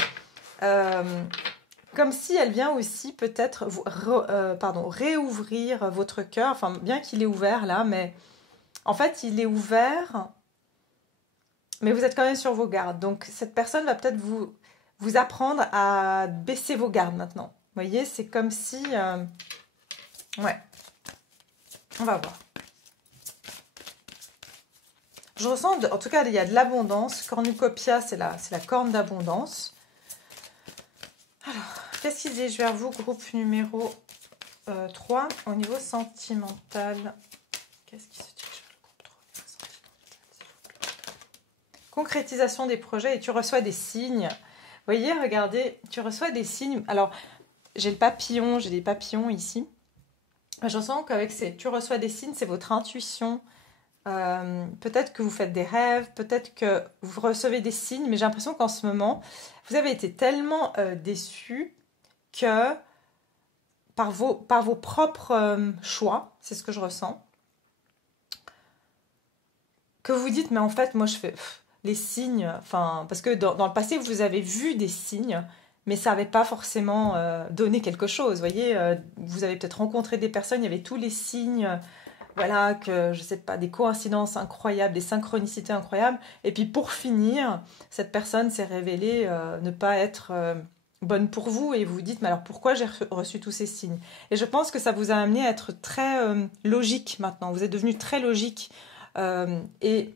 comme si elle vient aussi peut-être réouvrir votre cœur. Enfin, bien qu'il est ouvert là, mais en fait, il est ouvert, mais vous êtes quand même sur vos gardes. Donc, cette personne va peut-être vous apprendre à baisser vos gardes maintenant. Vous voyez, c'est comme si Ouais, on va voir. Je ressens, en tout cas, il y a de l'abondance. Cornucopia, c'est la corne d'abondance. Alors, qu'est-ce qui se dirige vers vous, groupe numéro 3, au niveau sentimental? Qu'est-ce qui se dirige vers le groupe 3 au niveau sentimental? Concrétisation des projets et tu reçois des signes. Vous voyez, regardez, tu reçois des signes. Alors, j'ai le papillon, j'ai des papillons ici. Je ressens qu'avec tu reçois des signes, c'est votre intuition. Peut-être que vous faites des rêves, peut-être que vous recevez des signes, mais j'ai l'impression qu'en ce moment, vous avez été tellement déçus que par vos propres choix, c'est ce que je ressens, que vous dites, mais en fait, moi je fais les signes, enfin, parce que dans le passé, vous avez vu des signes, mais ça n'avait pas forcément donné quelque chose. Vous voyez, vous avez peut-être rencontré des personnes, il y avait tous les signes. Voilà, que je sais pas, des coïncidences incroyables, des synchronicités incroyables. Et puis pour finir, cette personne s'est révélée ne pas être bonne pour vous. Et vous vous dites, mais alors pourquoi j'ai reçu tous ces signes? Et je pense que ça vous a amené à être très logique maintenant. Vous êtes devenu très logique. Et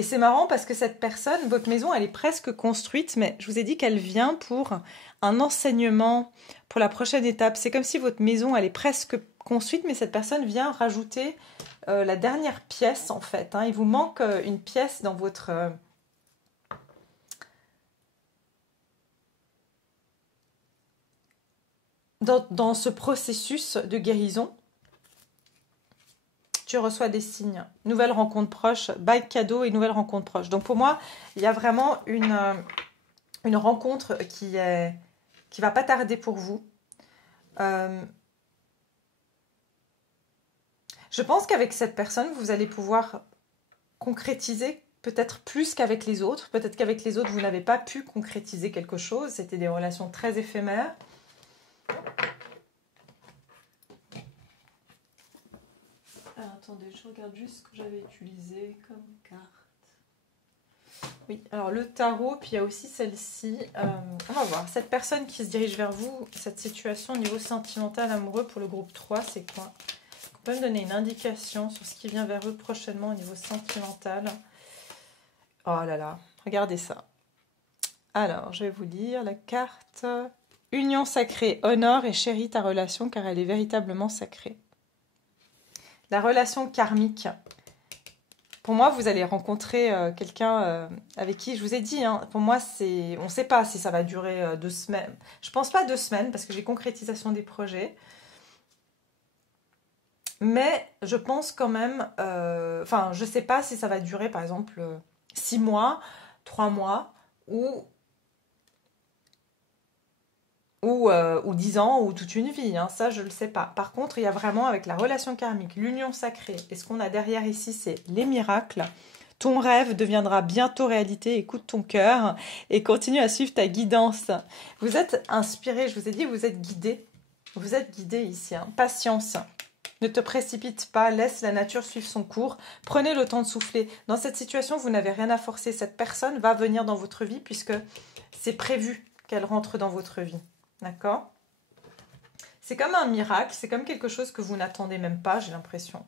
c'est marrant parce que cette personne, votre maison, elle est presque construite, mais je vous ai dit qu'elle vient pour un enseignement pour la prochaine étape. C'est comme si votre maison, elle est presque construite, mais cette personne vient rajouter la dernière pièce, en fait. Hein. Il vous manque une pièce dans votre... dans ce processus de guérison. Tu reçois des signes. Nouvelle rencontre proche, bail cadeau et nouvelle rencontre proche. Donc pour moi, il y a vraiment une rencontre qui va pas tarder pour vous. Je pense qu'avec cette personne, vous allez pouvoir concrétiser peut-être plus qu'avec les autres. Peut-être qu'avec les autres, vous n'avez pas pu concrétiser quelque chose. C'était des relations très éphémères. Alors, attendez, je regarde juste ce que j'avais utilisé comme carte. Oui, alors le tarot, puis il y a aussi celle-ci. On va voir. Cette personne qui se dirige vers vous, cette situation au niveau sentimental, amoureux pour le groupe 3, c'est quoi? Vous pouvez me donner une indication sur ce qui vient vers eux prochainement au niveau sentimental? Oh là là, regardez ça. Alors, je vais vous lire la carte. Union sacrée, honore et chéris ta relation car elle est véritablement sacrée. La relation karmique. Pour moi, vous allez rencontrer quelqu'un avec qui, je vous ai dit, hein, pour moi, on ne sait pas si ça va durer 2 semaines. Je ne pense pas 2 semaines parce que j'ai concrétisation des projets. Mais je pense quand même, enfin, je ne sais pas si ça va durer, par exemple, 6 mois, 3 mois ou 10 ans ou toute une vie, hein, ça je ne le sais pas. Par contre, il y a vraiment avec la relation karmique, l'union sacrée, et ce qu'on a derrière ici, c'est les miracles. Ton rêve deviendra bientôt réalité, écoute ton cœur et continue à suivre ta guidance. Vous êtes inspiré, je vous ai dit, vous êtes guidé. Vous êtes guidé ici, hein. Patience. Ne te précipite pas, laisse la nature suivre son cours. Prenez le temps de souffler. Dans cette situation, vous n'avez rien à forcer. Cette personne va venir dans votre vie puisque c'est prévu qu'elle rentre dans votre vie. D'accord? C'est comme un miracle, c'est comme quelque chose que vous n'attendez même pas, j'ai l'impression.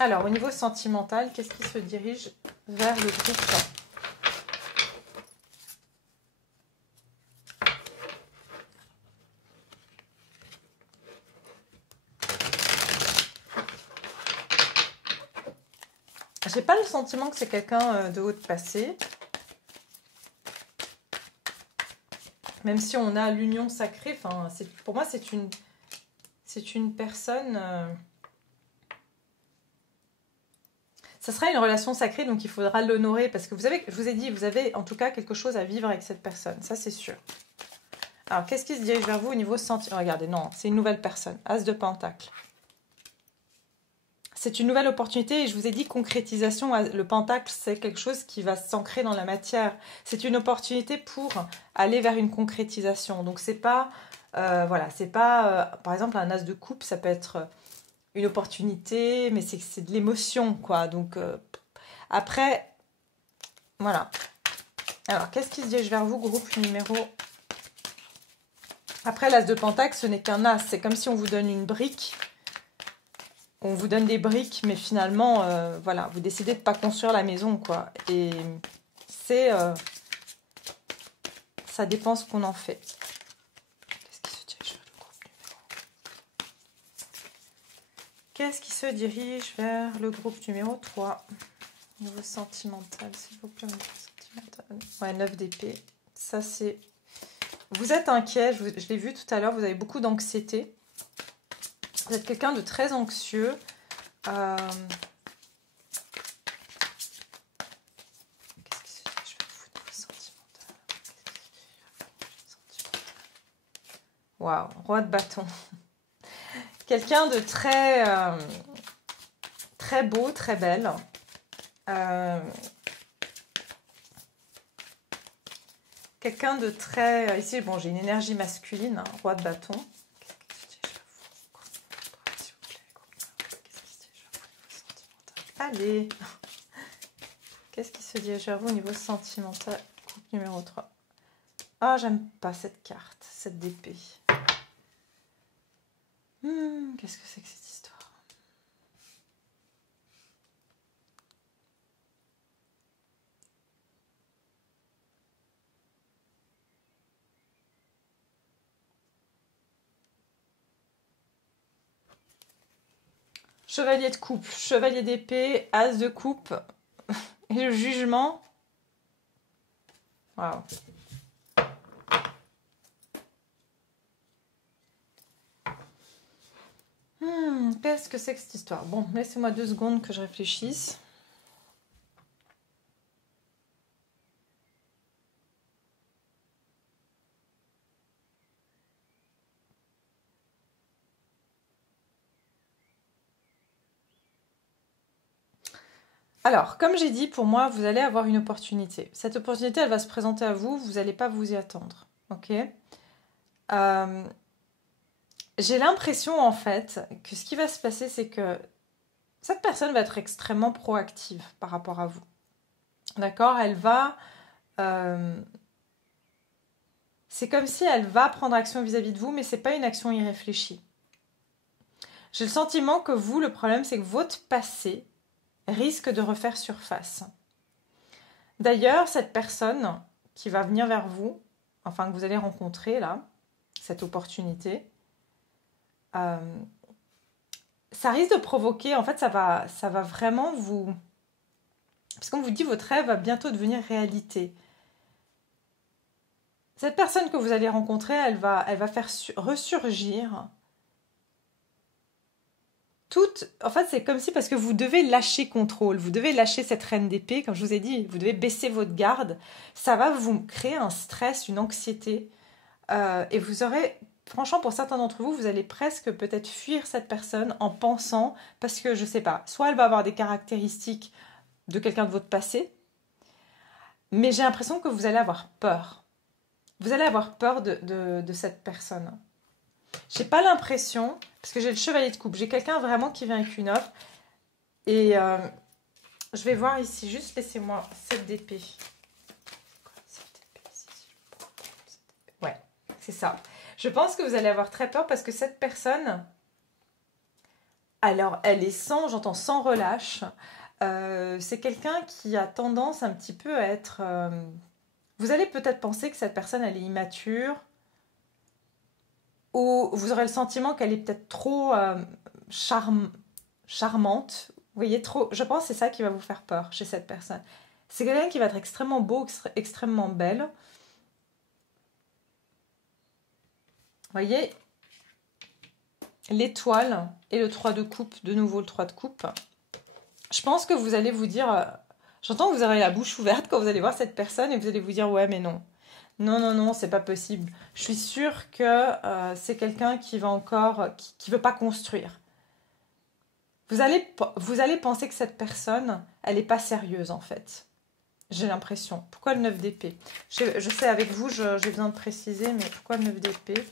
Alors, au niveau sentimental, qu'est-ce qui se dirige vers le groupe? J'ai pas le sentiment que c'est quelqu'un de haut de passé. Même si on a l'union sacrée, enfin, pour moi, c'est une personne... ça sera une relation sacrée, donc il faudra l'honorer, parce que vous avez, je vous ai dit, vous avez en tout cas quelque chose à vivre avec cette personne, ça c'est sûr. Alors, qu'est-ce qui se dirige vers vous au niveau sentimental? Regardez, non, c'est une nouvelle personne, As de Pentacle. C'est une nouvelle opportunité et je vous ai dit concrétisation, le pentacle c'est quelque chose qui va s'ancrer dans la matière. C'est une opportunité pour aller vers une concrétisation. Donc c'est pas, voilà, c'est pas, par exemple un as de coupe, ça peut être une opportunité, mais c'est de l'émotion quoi. Donc après, voilà. Alors, qu'est-ce qui se dirige vers vous, groupe numéro... Après, l'as de Pentacle, ce n'est qu'un as. C'est comme si on vous donne une brique. On vous donne des briques, mais finalement, voilà, vous décidez de ne pas construire la maison, quoi. Et c'est... ça dépend ce qu'on en fait. Qu'est-ce qui se dirige vers le groupe numéro 3? Niveau sentimental, s'il vous plaît. Ouais, 9 d'épée. Ça, c'est... Vous êtes inquiet, je l'ai vu tout à l'heure, vous avez beaucoup d'anxiété. Vous êtes quelqu'un de très anxieux. Qu'est-ce qui se dit? Je vais vous niveau sentimental. Waouh, roi de bâton. Quelqu'un de très, très beau, très belle. Quelqu'un de très... Ici, bon, j'ai une énergie masculine, hein, roi de bâton. Allez. Qu'est-ce qui se dirige vers vous au niveau sentimental? Groupe numéro 3. Ah, j'aime pas cette carte, cette d'épée. Qu'est-ce que c'est que cette histoire? Chevalier de coupe, chevalier d'épée, as de coupe et le jugement. Waouh. Qu'est-ce que c'est que cette histoire? Bon, laissez-moi 2 secondes que je réfléchisse. Alors, comme j'ai dit, pour moi, vous allez avoir une opportunité. Cette opportunité, elle va se présenter à vous, vous n'allez pas vous y attendre. Ok? J'ai l'impression, en fait, que ce qui va se passer, c'est que cette personne va être extrêmement proactive par rapport à vous. D'accord? Elle va... c'est comme si elle va prendre action vis-à-vis de vous, mais c'est pas une action irréfléchie. J'ai le sentiment que vous, le problème, c'est que votre passé risque de refaire surface. D'ailleurs, cette personne qui va venir vers vous, enfin que vous allez rencontrer là, cette opportunité, ça risque de provoquer, en fait, ça va vraiment vous... Parce qu'on vous dit, votre rêve va bientôt devenir réalité. Cette personne que vous allez rencontrer, elle va faire ressurgir toute... En fait, c'est comme si, parce que vous devez lâcher contrôle, vous devez lâcher cette reine d'épée, comme je vous ai dit, vous devez baisser votre garde. Ça va vous créer un stress, une anxiété. Et vous aurez... Franchement, pour certains d'entre vous, vous allez presque peut-être fuir cette personne en pensant, parce que, je sais pas, soit elle va avoir des caractéristiques de quelqu'un de votre passé, mais j'ai l'impression que vous allez avoir peur. Vous allez avoir peur de cette personne. J'ai pas l'impression, parce que j'ai le chevalier de coupe, j'ai quelqu'un vraiment qui vient avec une offre, et je vais voir ici, juste laissez-moi cette d'épée. Ouais, c'est ça. Je pense que vous allez avoir très peur parce que cette personne, alors elle est sans, j'entends sans relâche, c'est quelqu'un qui a tendance un petit peu à être... vous allez peut-être penser que cette personne, elle est immature, ou vous aurez le sentiment qu'elle est peut-être trop charmante. Vous voyez, trop... Je pense que c'est ça qui va vous faire peur chez cette personne. C'est quelqu'un qui va être extrêmement beau, extrêmement belle. Vous voyez, l'étoile et le 3 de coupe, de nouveau le 3 de coupe. Je pense que vous allez vous dire... J'entends que vous aurez la bouche ouverte quand vous allez voir cette personne et vous allez vous dire « Ouais, mais non. Non, non, non, c'est pas possible. Je suis sûre que c'est quelqu'un qui va encore... qui veut pas construire. » Vous allez penser que cette personne, elle n'est pas sérieuse en fait. J'ai l'impression. Pourquoi le 9 d'épée? Je sais, avec vous, j'ai besoin de préciser, mais pourquoi le 9 d'épée?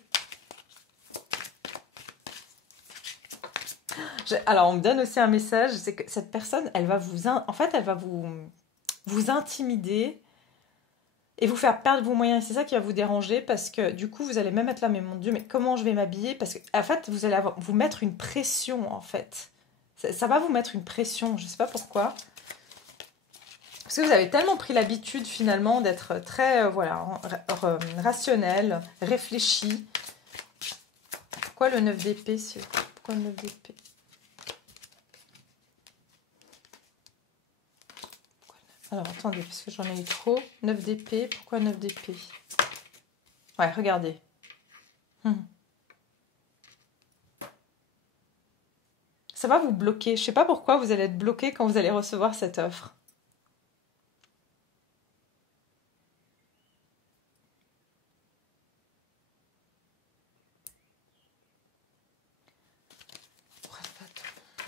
Alors, on me donne aussi un message, c'est que cette personne, elle va vous... En fait, elle va vous intimider. et vous faire perdre vos moyens. C'est ça qui va vous déranger parce que du coup, vous allez même être là, mais mon Dieu, mais comment je vais m'habiller? Parce que en fait, vous allez vous mettre une pression en fait. Ça va vous mettre une pression, je sais pas pourquoi. Parce que vous avez tellement pris l'habitude finalement d'être très voilà, rationnel, réfléchi. Pourquoi le 9 d'épée? Pourquoi le 9 d'épée? Alors attendez, parce que j'en ai eu trop. 9 d'épée, pourquoi 9 d'épée? Ouais, regardez. Ça va vous bloquer. Je sais pas pourquoi vous allez être bloqué quand vous allez recevoir cette offre.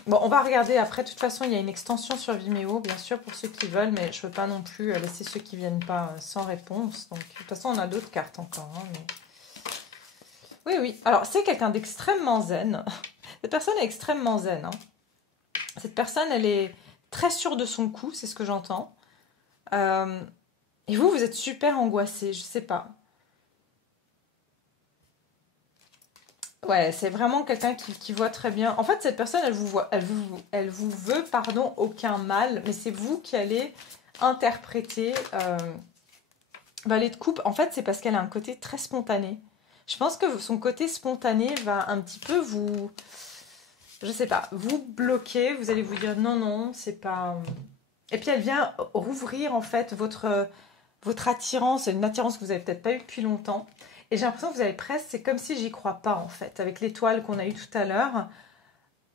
Bon, on va regarder après. De toute façon, il y a une extension sur Vimeo, bien sûr, pour ceux qui veulent, mais je veux pas non plus laisser ceux qui viennent pas sans réponse. Donc, de toute façon, on a d'autres cartes encore. Hein, mais... Oui, oui. Alors, c'est quelqu'un d'extrêmement zen. Cette personne est extrêmement zen. Hein. Cette personne, elle est très sûre de son coup, c'est ce que j'entends. Et vous, vous êtes super angoissé, je sais pas. Ouais, c'est vraiment quelqu'un qui voit très bien. En fait, cette personne, elle vous veut, pardon, aucun mal, mais c'est vous qui allez interpréter Valet de coupe. En fait, c'est parce qu'elle a un côté très spontané. Je pense que son côté spontané va un petit peu vous, je sais pas, vous bloquer. Vous allez vous dire non, non, c'est pas. Et puis elle vient rouvrir en fait votre attirance, une attirance que vous avez peut-être pas eue depuis longtemps. Et j'ai l'impression que vous avez presque, c'est comme si j'y crois pas en fait, avec l'étoile qu'on a eue tout à l'heure.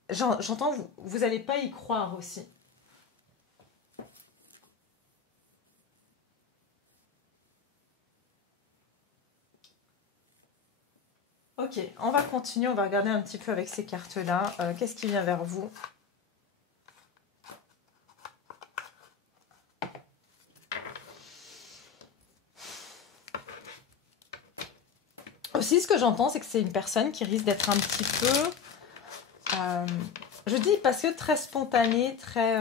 J'entends, vous allez pas y croire aussi. Ok, on va continuer, on va regarder un petit peu avec ces cartes-là. Qu'est-ce qui vient vers vous? Aussi, ce que j'entends, c'est que c'est une personne qui risque d'être un petit peu... je dis parce que très spontanée, très...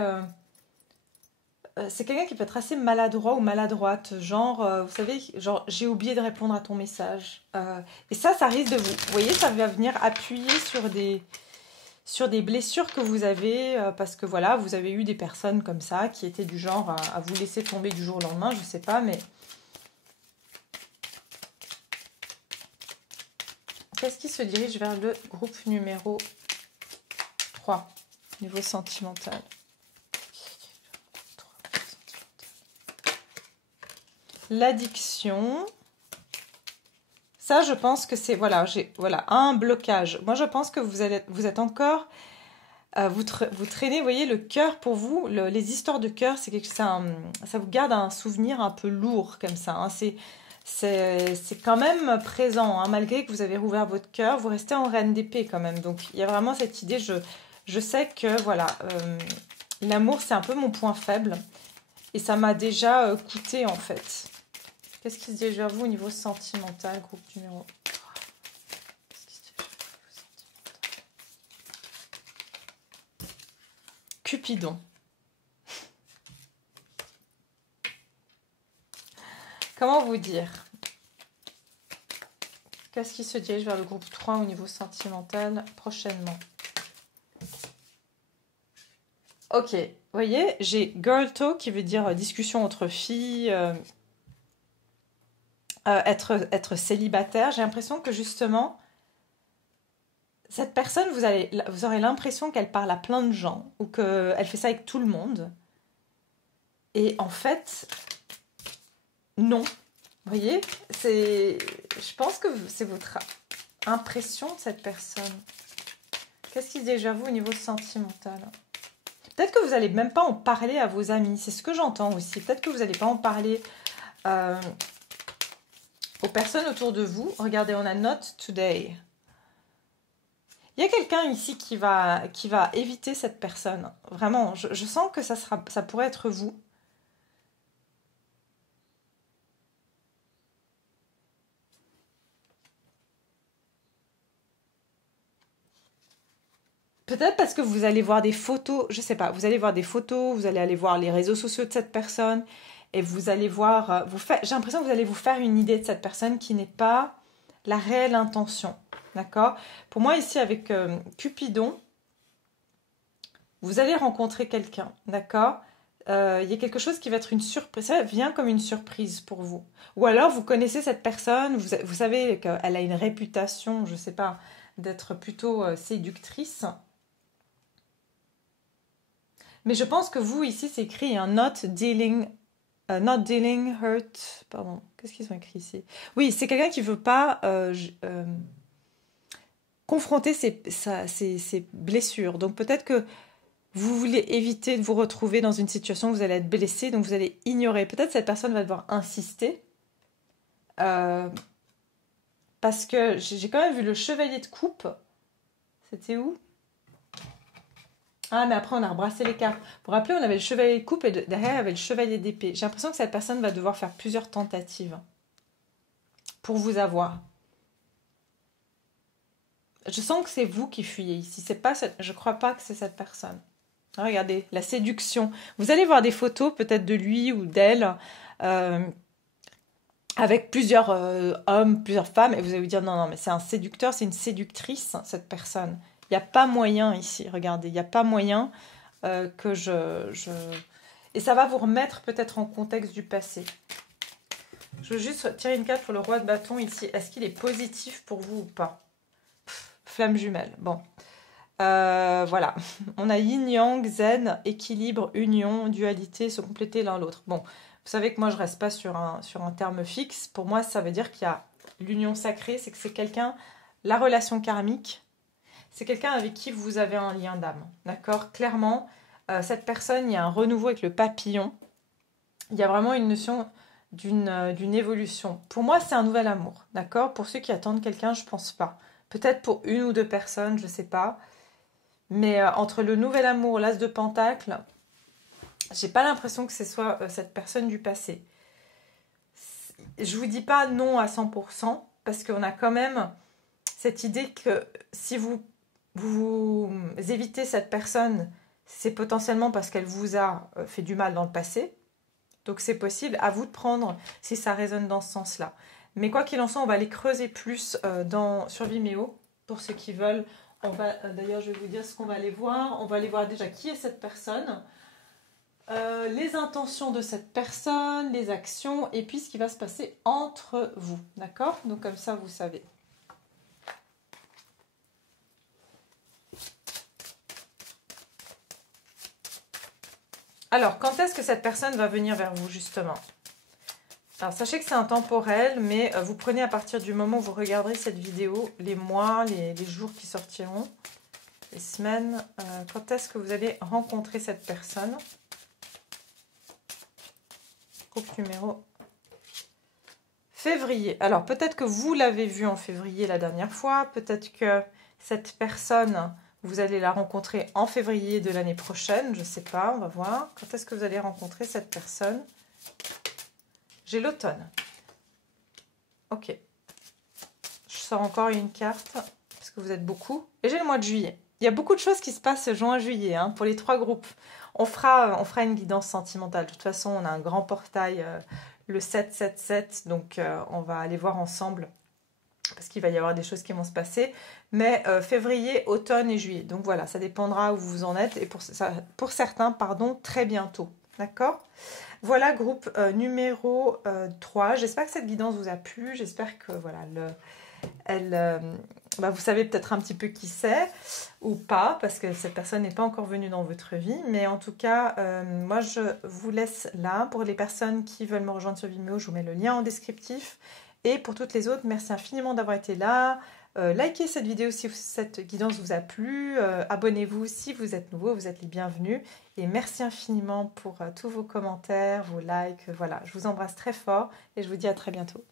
c'est quelqu'un qui peut être assez maladroit ou maladroite. Genre, vous savez, genre, j'ai oublié de répondre à ton message. Et ça risque de vous... Vous voyez, ça va venir appuyer sur des blessures que vous avez, parce que voilà, vous avez eu des personnes comme ça qui étaient du genre à vous laisser tomber du jour au lendemain, je sais pas, mais... Qu'est-ce qui se dirige vers le groupe numéro 3, niveau sentimental? L'addiction. Ça, je pense que c'est... Voilà, voilà, un blocage. Moi, je pense que vous êtes encore... vous traînez, vous voyez, le cœur pour vous, les histoires de cœur, c'est quelque ça vous garde un souvenir un peu lourd comme ça. Hein. C'est quand même présent, hein. Malgré que vous avez rouvert votre cœur, vous restez en reine d'épée quand même. Donc il y a vraiment cette idée, je sais que voilà, l'amour c'est un peu mon point faible et ça m'a déjà coûté en fait. Qu'est-ce qui se dirige vers vous au niveau sentimental, groupe numéro 3? Qu'est-ce qui se dirige vers vous au niveau sentimental? Cupidon. Comment vous dire? Qu'est-ce qui se dirige vers le groupe 3 au niveau sentimental prochainement? Ok, vous voyez, j'ai girl talk qui veut dire discussion entre filles, être célibataire. J'ai l'impression que justement, cette personne, vous aurez l'impression qu'elle parle à plein de gens ou qu'elle fait ça avec tout le monde. Et en fait, non. Vous voyez, je pense que c'est votre impression de cette personne. Qu'est-ce qui se dirige vers vous au niveau sentimental? Peut-être que vous n'allez même pas en parler à vos amis. C'est ce que j'entends aussi. Peut-être que vous n'allez pas en parler aux personnes autour de vous. Regardez, on a Not Today. Il y a quelqu'un ici qui va éviter cette personne. Vraiment, je sens que ça pourrait être vous. Peut-être parce que vous allez voir des photos, je sais pas, vous allez voir des photos, vous allez aller voir les réseaux sociaux de cette personne et vous allez voir, j'ai l'impression que vous allez vous faire une idée de cette personne qui n'est pas la réelle intention. D'accord? Pour moi, ici, avec Cupidon, vous allez rencontrer quelqu'un. D'accord? Il y a quelque chose qui va être une surprise. Ça vient comme une surprise pour vous. Ou alors, vous connaissez cette personne, vous savez qu'elle a une réputation, je ne sais pas, d'être plutôt séductrice. Mais je pense que vous, ici, c'est écrit un not dealing hurt. Pardon, qu'est-ce qu'ils ont écrit ici? Oui, c'est quelqu'un qui ne veut pas confronter ses blessures. Donc peut-être que vous voulez éviter de vous retrouver dans une situation où vous allez être blessé, donc vous allez ignorer. Peut-être cette personne va devoir insister. Parce que j'ai quand même vu le chevalier de coupe. C'était où? Ah, mais après, on a rebrassé les cartes. Vous vous rappelez, on avait le chevalier de coupe et derrière, il y avait le chevalier d'épée. J'ai l'impression que cette personne va devoir faire plusieurs tentatives pour vous avoir. Je sens que c'est vous qui fuyez ici. Je ne crois pas que c'est cette personne. Regardez, la séduction. Vous allez voir des photos peut-être de lui ou d'elle avec plusieurs hommes, plusieurs femmes, et vous allez vous dire non, mais c'est un séducteur, c'est une séductrice, cette personne. Il n'y a pas moyen ici, regardez, il n'y a pas moyen que Et ça va vous remettre peut-être en contexte du passé. Je veux juste tirer une carte pour le roi de bâton ici. Est-ce qu'il est positif pour vous ou pas? Flamme jumelle, bon. Voilà, on a yin-yang, zen, équilibre, union, dualité, se compléter l'un l'autre. Bon, vous savez que moi je reste pas sur un terme fixe. Pour moi, ça veut dire qu'il y a l'union sacrée, c'est que c'est quelqu'un, la relation karmique, c'est quelqu'un avec qui vous avez un lien d'âme. D'accord? Clairement, cette personne, il y a un renouveau avec le papillon. Il y a vraiment une notion d'une évolution. Pour moi, c'est un nouvel amour. D'accord? Pour ceux qui attendent quelqu'un, je pense pas. Peut-être pour une ou deux personnes, je sais pas. Mais entre le nouvel amour, l'as de pentacle, j'ai pas l'impression que ce soit cette personne du passé. Je vous dis pas non à 100%, parce qu'on a quand même cette idée que si vous évitez cette personne, c'est potentiellement parce qu'elle vous a fait du mal dans le passé. Donc c'est possible, à vous de prendre si ça résonne dans ce sens-là. Mais quoi qu'il en soit, on va aller creuser plus sur Vimeo, pour ceux qui veulent. D'ailleurs, je vais vous dire ce qu'on va aller voir. On va aller voir déjà qui est cette personne, les intentions de cette personne, les actions, et puis ce qui va se passer entre vous. D'accord? Donc comme ça, vous savez. Alors, quand est-ce que cette personne va venir vers vous, justement? Alors, sachez que c'est intemporel, mais vous prenez à partir du moment où vous regarderez cette vidéo, les mois, les jours qui sortiront, les semaines. Quand est-ce que vous allez rencontrer cette personne? Groupe numéro février. Alors, peut-être que vous l'avez vu en février la dernière fois. Peut-être que cette personne, vous allez la rencontrer en février de l'année prochaine. Je ne sais pas, on va voir. Quand est-ce que vous allez rencontrer cette personne? J'ai l'automne. Ok. Je sors encore une carte, parce que vous êtes beaucoup. Et j'ai le mois de juillet. Il y a beaucoup de choses qui se passent juin-juillet, hein, pour les trois groupes. On fera une guidance sentimentale. De toute façon, on a un grand portail, le 777. Donc, on va aller voir ensemble, parce qu'il va y avoir des choses qui vont se passer. Mais février, automne et juillet. Donc voilà, ça dépendra où vous en êtes. Et pour certains, très bientôt. D'accord? Voilà, groupe numéro 3. J'espère que cette guidance vous a plu. J'espère que voilà, vous savez peut-être un petit peu qui c'est ou pas, parce que cette personne n'est pas encore venue dans votre vie. Mais en tout cas, moi, je vous laisse là. Pour les personnes qui veulent me rejoindre sur Vimeo, je vous mets le lien en descriptif. Et pour toutes les autres, merci infiniment d'avoir été là. Likez cette vidéo si cette guidance vous a plu. Abonnez-vous si vous êtes nouveau, vous êtes les bienvenus. Et merci infiniment pour tous vos commentaires, vos likes. Voilà, je vous embrasse très fort et je vous dis à très bientôt.